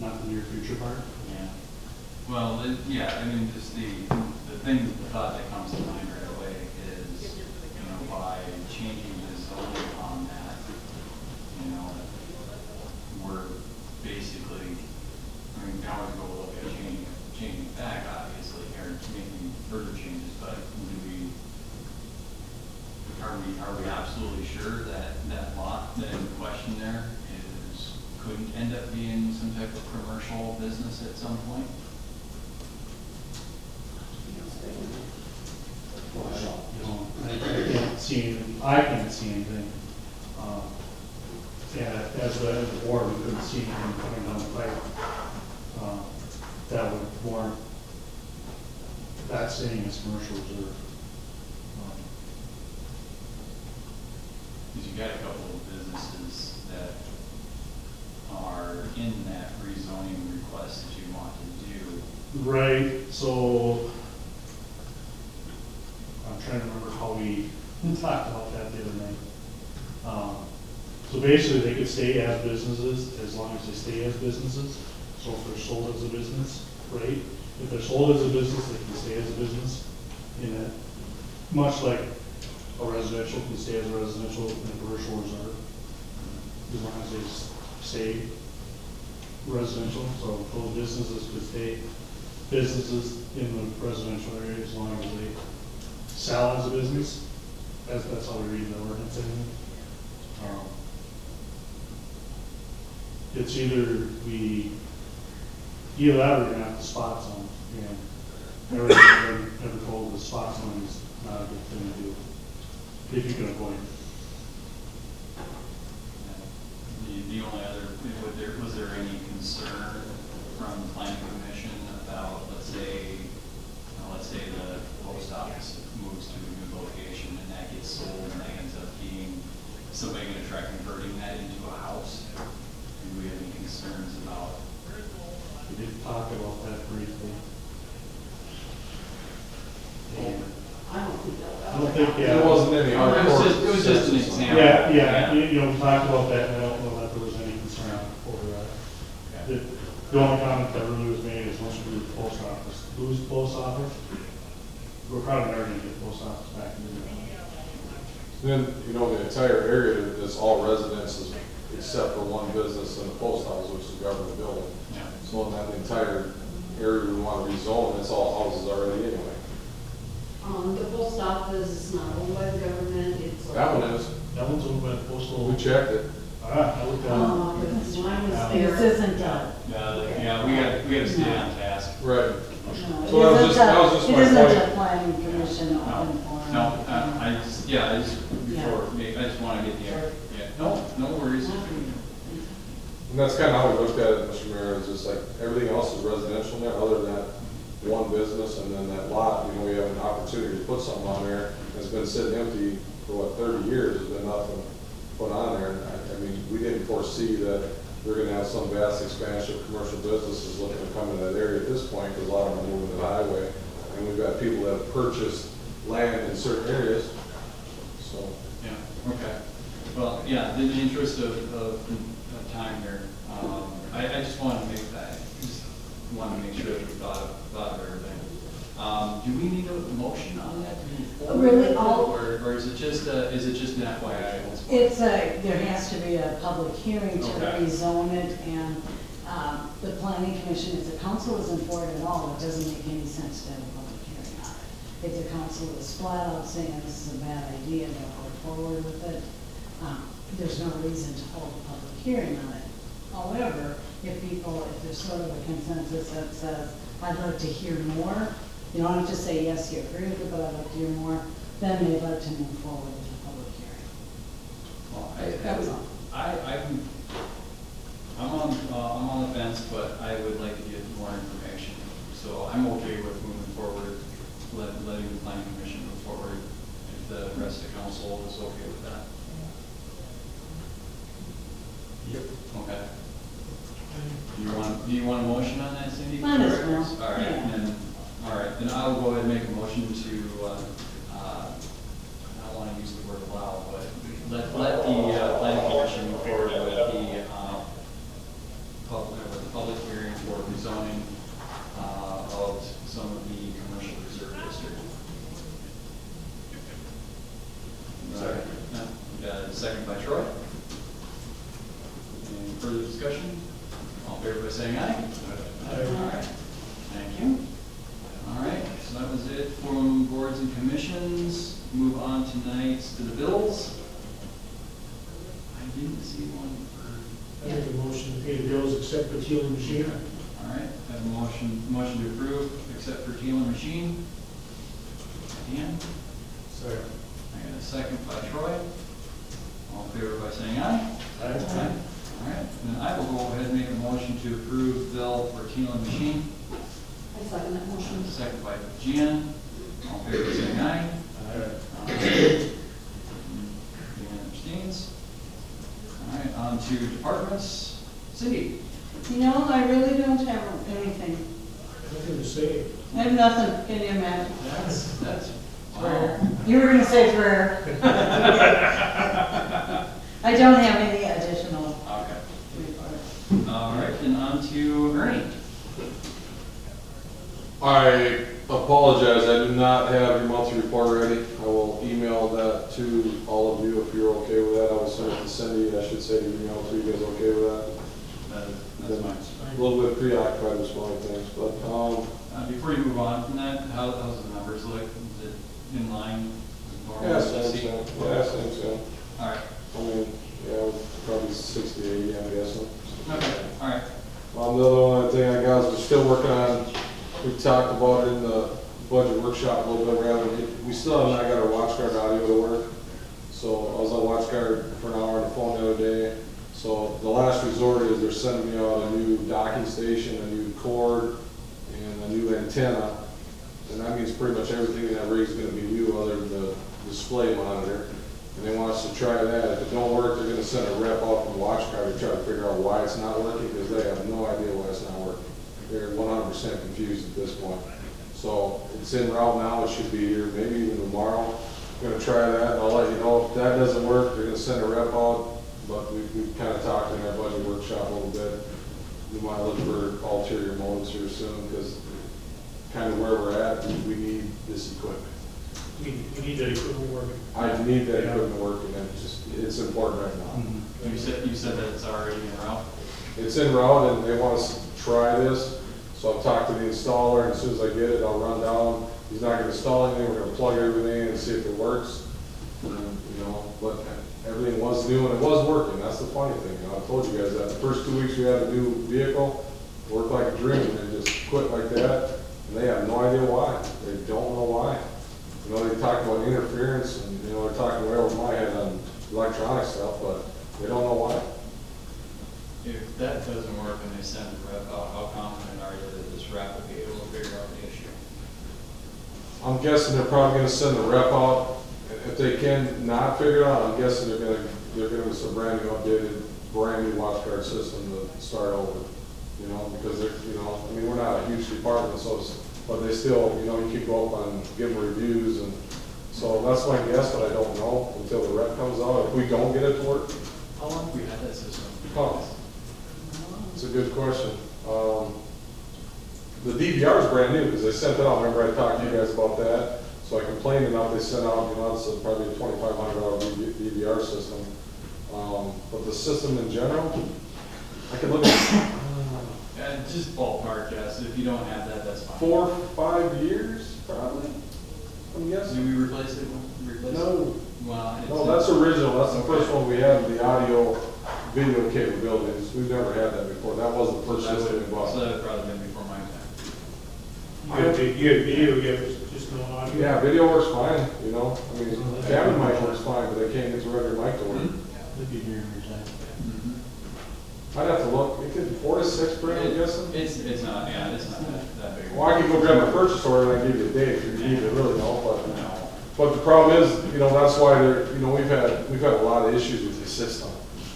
Not the near future part. Yeah. Well, just the thought that comes to mind right away is, by changing the zoning on that, we're basically, now we go look at changing it back, obviously, or making there couldn't end up being some type of commercial business at some point? I can't see anything. Yeah, as the board, we couldn't see anything coming down the pipe. That would warrant that saying as commercial reserve. Because you got a couple of businesses that are in that rezoning request that you want to do. Right, so I'm trying to remember how we talked about that the other night. So basically, they could stay as businesses as long as they stay as businesses. So if they're sold as a business, right? If they're sold as a business, they can stay as a business in it. Much like a residential can stay as a residential in a commercial reserve, as long as they stay residential. So those businesses could stay businesses in the residential area as long as they sell as a business. That's how we read the ordinance anyway. It's either that or we're gonna have to spot zone. Everything never told the spot zone is not a good thing to do, if you can avoid it. The only other, was there any concern from the planning commission about, let's say the post office moves to a new location and that gets sold and that ends up being, somebody gonna try converting that into a house? Do we have any concerns about? We did talk about that briefly. I don't think that. I don't think, yeah. There wasn't any. It was just an example. Yeah, we talked about that, and I don't know that there was any concern over that. The only comment that really was made is once we lose the post office, we're probably never gonna get the post office back in the Then, the entire area is all residences except for one business and the post office, which is a government building. Yeah. So in that entire area we want to rezone, it's all houses already anyway. The post office is not owned by the government, it's. That one is. That one's owned by the postal. We checked it. I looked at it. When I was there. This isn't We gotta stay on task. Right. No, So that was just my It isn't point. a planning commission open forum. No, I just wanna get the, no worries. And that's kind of how we looked at it, Mr. Mayor, is just like everything else is residential there, other than that one business and then that lot. We have an opportunity to put something on there. It's been sitting empty for 30 years, there's been nothing put on there. I mean, we didn't foresee that we're gonna have some vast expansion of commercial businesses looking to come into that area at this point, because a lot of them are moving to the highway. And we've got people that have purchased land in certain areas, so. Yeah, okay. Well, yeah, in the interest of time here, I just wanted to make sure that we thought of everything. Do we need a motion on that to move forward? Really, Or is it just an FYI? There has to be a public hearing to Okay. rezone it, and the planning commission, if the council isn't for it at all, it doesn't make any sense to have a public hearing on it. If the council is flat out saying this is a bad idea, don't go forward with it, there's no reason to hold a public hearing on it. However, if there's sort of a consensus that says, I'd like to hear more, you don't have to say, yes, you agree with it, but I'd like to hear more, then they'd like to move forward with a public hearing. Well, That was all. I'm on the fence, but I would like to get more information. So I'm okay with moving forward, letting the planning commission move forward, if the rest of the council is okay with that. Yep. Okay. Do you want a motion on that, Cindy? Might as well. All right, Yeah. all right, then I'll go ahead and make a motion to, I don't want to use the word allow, but let the planning commission move forward with the public hearing for rezoning of some of the commercial reserve district. Second. Got a second by Troy. Any further discussion? All in favor by saying aye? All right. Thank you. All right, so that was it from boards and commissions. Move on tonight to the bills. I didn't see one for motion to pay the bills except for Teal and Machine. All right, I have a motion to approve, except for Teal and Machine. Dan? Sorry. I got a second by Troy. All in favor by saying aye. Aye. All right, then I will go ahead and make a motion to approve bill for Teal and Machine. I second that motion. Second by Jan. All in favor by saying aye. Dan abstains. All right, on to departments. Cindy? You know, I really don't have anything. Nothing to say. I have nothing, can you imagine? That's, wow. You were gonna say prayer. I don't have any additional. Okay. All right, then on to Ernie. I apologize, I do not have your monthly report ready. I will email that to all of you if you're okay with that. I will send it to Cindy, I should say the email to you guys, okay with that? That's fine. A little bit preoccupied with smaller things, but, Before you move on from that, how's the numbers look? Is it in line with normal? yeah, same. All right. I mean, yeah, probably 60, 80, I'm guessing. Okay, all right. The other thing I got is we're still working on, we talked about it in the budget workshop a little bit, rather, we still have not got our watch guard audio to work. So I was on watch guard for an hour on the phone the other day. So the last resort is they're sending me out a new docking station, a new cord, and a new antenna. And that means pretty much everything in that rig is gonna be new other than the display monitor. And they want us to try that. If it don't work, they're gonna send a rep out from watch guard to try to figure out why it's not working, because they have no idea why it's not working. They're 100% confused at this point. So it's en route now, it should be here, maybe even tomorrow. I'm gonna try that, and I'll let you know if that doesn't work, they're gonna send a rep out. But we've kind of talked in our budget workshop a little bit. We might look for ulterior motives here soon, because kind of where we're at, we need this equipment. We need that equipment working. I need that equipment working, and it's important right now. You said that it's already en route? It's en route, and they want us to try this. So I've talked to the installer, and as soon as I get it, I'll run down. He's not gonna install anything, we're gonna plug everything in and see if it works. You know, but everything was new and it was working. That's the funny thing. You know, I told you guys that the first 2 weeks we had a new vehicle, worked like a dream, and they just quit like that. And they have no idea why. They don't know why. You know, they talk about interference, and you know, they're talking way over my head on electronic stuff, but they don't know why. If that doesn't work and they send a rep out, how confident are you that this rep will be able to figure out the issue? I'm guessing they're probably gonna send a rep out. If they can not figure it out, I'm guessing they're gonna give us a brand new updated, brand new watch guard system to start over. You know, because they're, you know, I mean, we're not a huge department, so it's, but they still, you know, you keep go up and give them reviews, and so that's my guess, but I don't know until the rep comes out. If we don't get it to work, How long have we had that system? oh, it's a good question. The DVR is brand new because they sent it out. Remember I talked to you guys about that? So I complained enough, they sent out, you know, it's probably a $2,500 DVR system. But the system in general, I can look at Just ballpark guess. If you don't have that, that's fine. 4 or 5 years, probably. I'm guessing. Do we replace it? No. Well, it's No, that's original. That's the first one we had, the audio video capabilities. We've never had that before. That was the first system we bought. So that would probably been before my time. You had video, you have just no audio. Yeah, video works fine, you know. I mean, cabin mic works fine, but they can't get the regular mic to work. I'd have to look. It could 4 to 6 grand, I'm guessing. It's not, yeah, it's not that big. Well, I can go grab a purchase order and I give you a date if you need it, really, no, but the problem is, you know, that's why they're, you know, we've had a lot of issues with the system.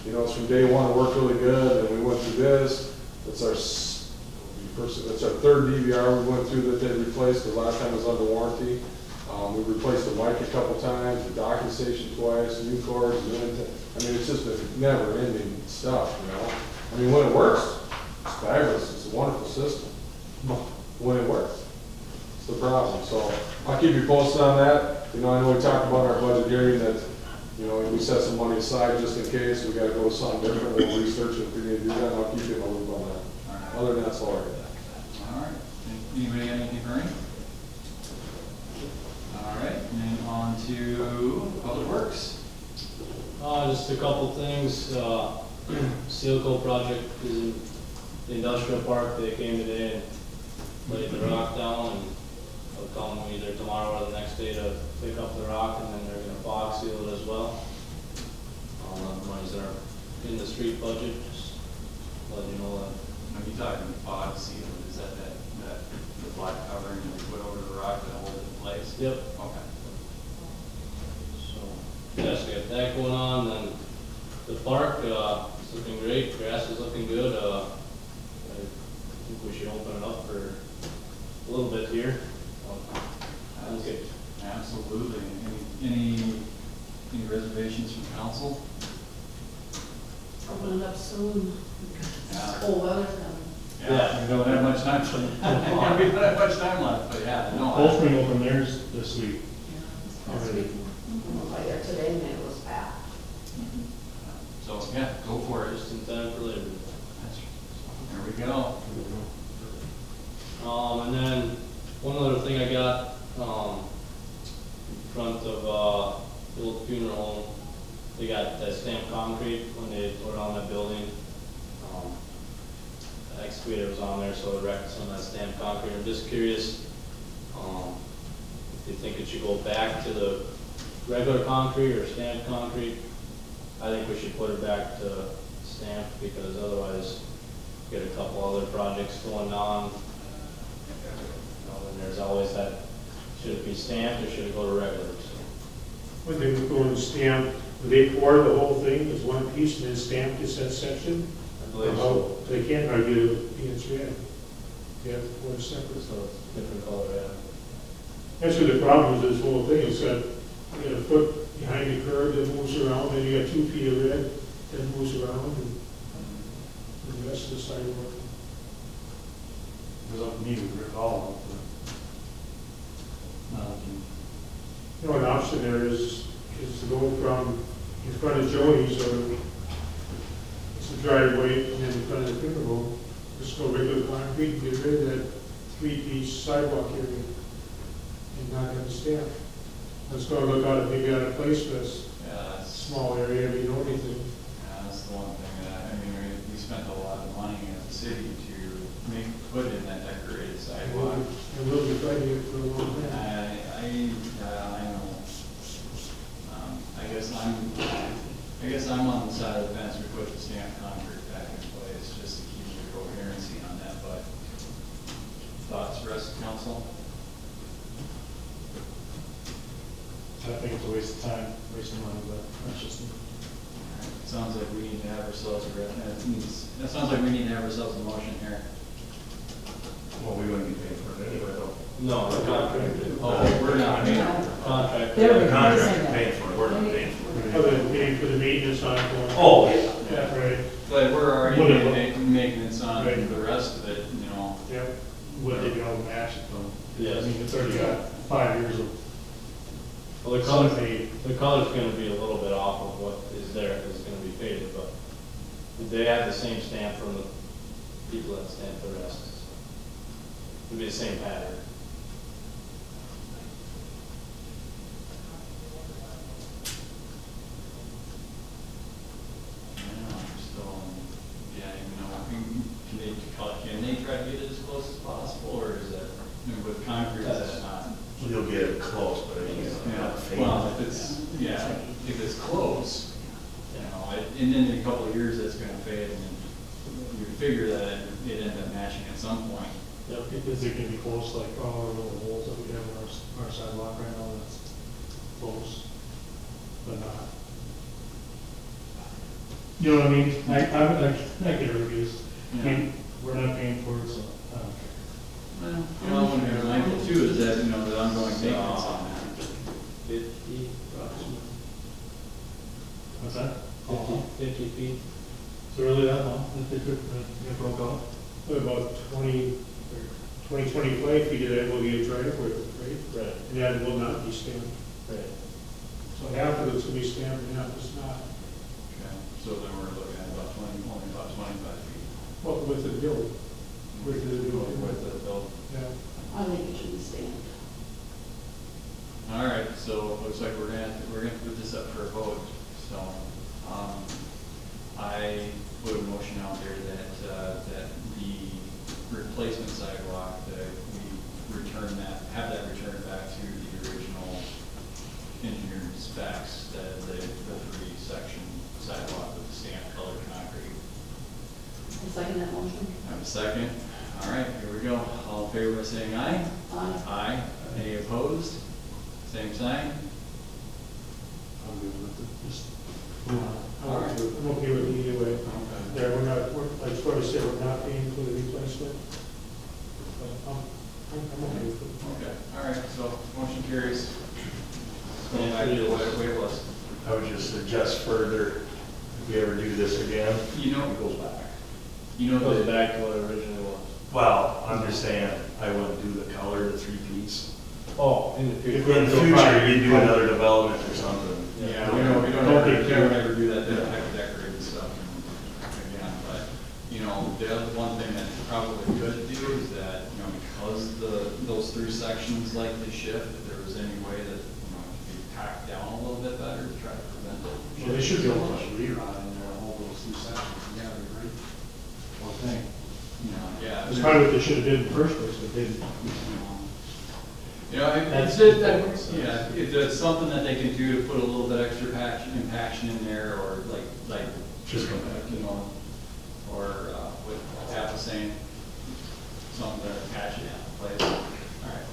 You know, it's from day one, it worked really good, and we went through this. It's our third DVR we went through that they replaced, the last time it was under warranty. We replaced the mic a couple times, the docking station twice, new cords, new antenna. I mean, it's just a never-ending stuff, you know. I mean, when it works, it's fabulous. It's a wonderful system. When it works, it's the problem. So I'll keep you posted on that. You know, I know we talked about our budget hearing that, you know, we set some money aside just in case. We got to go with something different. We'll research it if we need to do that, and I'll keep you in the loop on that. Other than that's all right. All right. Anybody got anything for me? All right, and then on to Public Works. Just a couple things. seal coat project is in the industrial park. They came today and laid the rock down, and they'll come either tomorrow or the next day to pick up the rock, and then they're gonna fog seal it as well. The monies that are in the street budget, just let you know that. When you talking fog seal, is that the black covering that we put over the rock to hold it in place? Yep. Okay. So, yes, we got that going on, then the park, is looking great, grass is looking good, I think we should open it up for a little bit here. Okay. Absolutely. Any reservations from council? Open it up soon. Yeah. Cold weather's coming. Yeah, we don't have much time for that. Yeah, we don't have much time left, but yeah, no. Cold Spring opened theirs this week. Last week, by there today, and it was bad. So, yeah, go for it. Just in time for Labor Day. There we go. And then, one other thing I got, in front of, the old funeral home, they got that stamped concrete when they tore down that building. The excavator was on there, so it wrecked some of that stamped concrete. I'm just curious, if you think it should go back to the regular concrete or stamped concrete. I think we should put it back to stamped, because otherwise, get a couple other projects going on. And there's always that, should it be stamped or should it go to regular? So, When they were going to stamp, they pour the whole thing as one piece and then stamp just that section? I believe so. They can't argue it being red. They have to pour it separate. So it's different color, yeah. That's what the problem is, this whole thing, it's got, you got a foot behind the curb that moves around, then you got 2 feet of red that moves around, and the rest of the sidewalk. It was up to me to rip all of You know, an option there is to go from in front of Joey's, or it's a driveway, and then in front of the funeral home, just go regular concrete, and get rid of that 3-piece sidewalk area, and not have a stamp. Let's go look out if maybe out of place for this Yeah, small area, we know anything. yeah, that's the one thing that, I mean, we spent a lot of money as a city to put in that decorated sidewalk. And we'll be fighting it for a long time. I know. I guess I'm on the side of the fence, we put the stamped concrete back in place, just to keep the coherency on that, but thoughts, rest of council? I think it's a waste of time, waste of money, but that's just me. Sounds like we need to have ourselves that sounds like we need to have ourselves a motion here. Well, we wouldn't be paying for it anyway, though. No, the contract. Oh, we're not paying. Contract. The contract paying for it, we're not paying for it. Other than paying for the maintenance on it. Oh, yeah. Yeah, right. But we're already Whatever. making maintenance on Right. the rest of it, you know. Yep. Would they be able to match it though? Yes. I mean, it's already got 5 years of. Well, the color's gonna be a little bit off of what is there, because it's gonna be faded, but they have the same stamp from the people that stamp the rest. It'll be the same pattern. Can they try to get it as close as possible, or is that, with concrete, that's not? You'll get it close, but I mean, it's not fading. Well, if it's close, you know, and then in a couple of years, it's gonna fade, and then you figure that it ends up matching at some point. Yep. Is it gonna be close, like all our little holes that we have in our sidewalk right now, that's close, but not. You know what I mean? I get it reviews. I mean, we're not paying for it, so I don't care. Well, you know, one thing I'm mindful too is that, you know, the ongoing maintenance on that. 50 approximately. What's that? 50 feet. So really that long, that they could, it broke out? What about 25 feet of that will be a driveway, right? Right. And that will not be stamped. Right. So half of it's will be stamped and half is not. Okay, so then we're looking at only about 25 feet. Well, with the build, with the building. With the build. Yeah. I think it should be stamped. All right, so it looks like we're gonna put this up for a vote, so, I I put a motion out there that the replacement sidewalk, that we return that, have that returned back to the original engineered specs, that the three-section sidewalk with stamped colored concrete. I second that motion. I have a second. All right, here we go. All in favor by saying aye? Aye. Aye. Any opposed? Same sign? I'm good with it. Just I'm okay with it either way. Yeah, like Scott said, we're not paying for the replacement. But I'm okay with it. Okay, all right, so motion carries. Going back to the way it was. I would just suggest further, if we ever do this again, You know, it goes back. you know Goes that, back to what it originally was. Well, I'm just saying, I wouldn't do the color, the three-piece. Oh, in the future. In the future, you do another development or something. yeah, we don't ever do that type of decorated stuff again, but, you know, the other one thing that you probably could do is that, you know, because those three sections like to shift, if there was any way that, you know, it could be packed down a little bit better to try to prevent it. Well, they should be able to. Rerun in there, all those two sections together, right? One thing. You know, yeah. That's probably what they should have did in the first place, but they didn't. You know, That's- yeah, if it's something that they can do to put a little bit extra impaction in there, or like, Just come back. you know, or what Pat was saying, something to patch it in place. All right.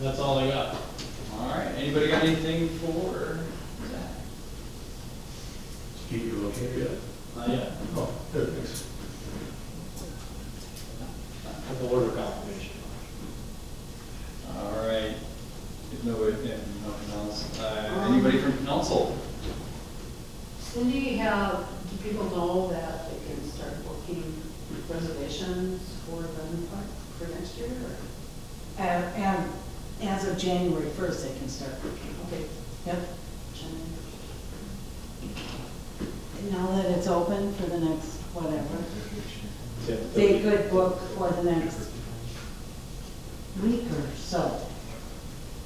That's all I got. All right, anybody got anything for Zach? Keep you okay, yeah? Not yet. Oh, good, thanks. The order confirmation. All right, if nobody, if nothing else, anybody from council? Cindy, do people know that they can start booking reservations for the park for next year? Or? And as of January 1st, they can start booking. Okay. Yep. Now that it's open for the next whatever, they could book for the next week or so,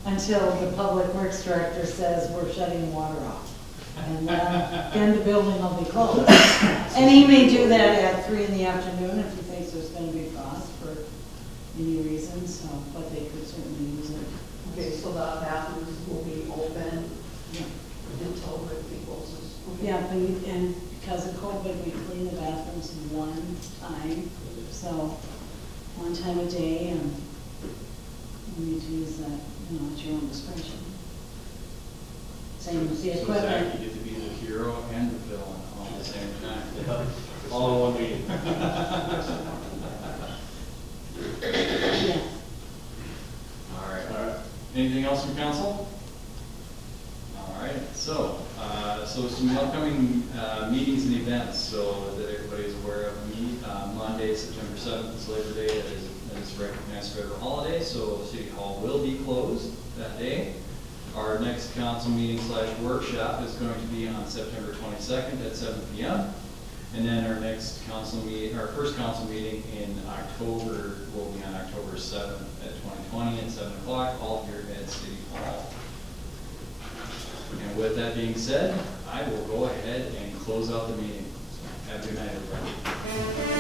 until the public works director says we're shutting water off. And then the building will be closed. And he may do that at 3 in the afternoon if he thinks there's gonna be frost for any reason, so, but they could certainly use it. Okay, so the bathrooms will be open Yeah. until it closes. Okay. Yeah, and because of COVID, we clean the bathrooms one time, so one time a day, and you need to use that, you know, at your own discretion. Same with the So Zach, equipment. you get to be the hero and the villain all at the same time. All in one meeting. Yeah. All right. Anything else from council? All right, so some upcoming meetings and events, so that everybody's aware of. Monday, September 7th is Labor Day, that is recognized federal holiday, so City Hall will be closed that day. Our next council meeting / workshop is going to be on September 22nd at 7 p.m. And then our next council meeting, our first council meeting in October will be on October 7th at 2020 at 7 o'clock, all here at City Hall. And with that being said, I will go ahead and close out the meeting. Have a good night, everybody.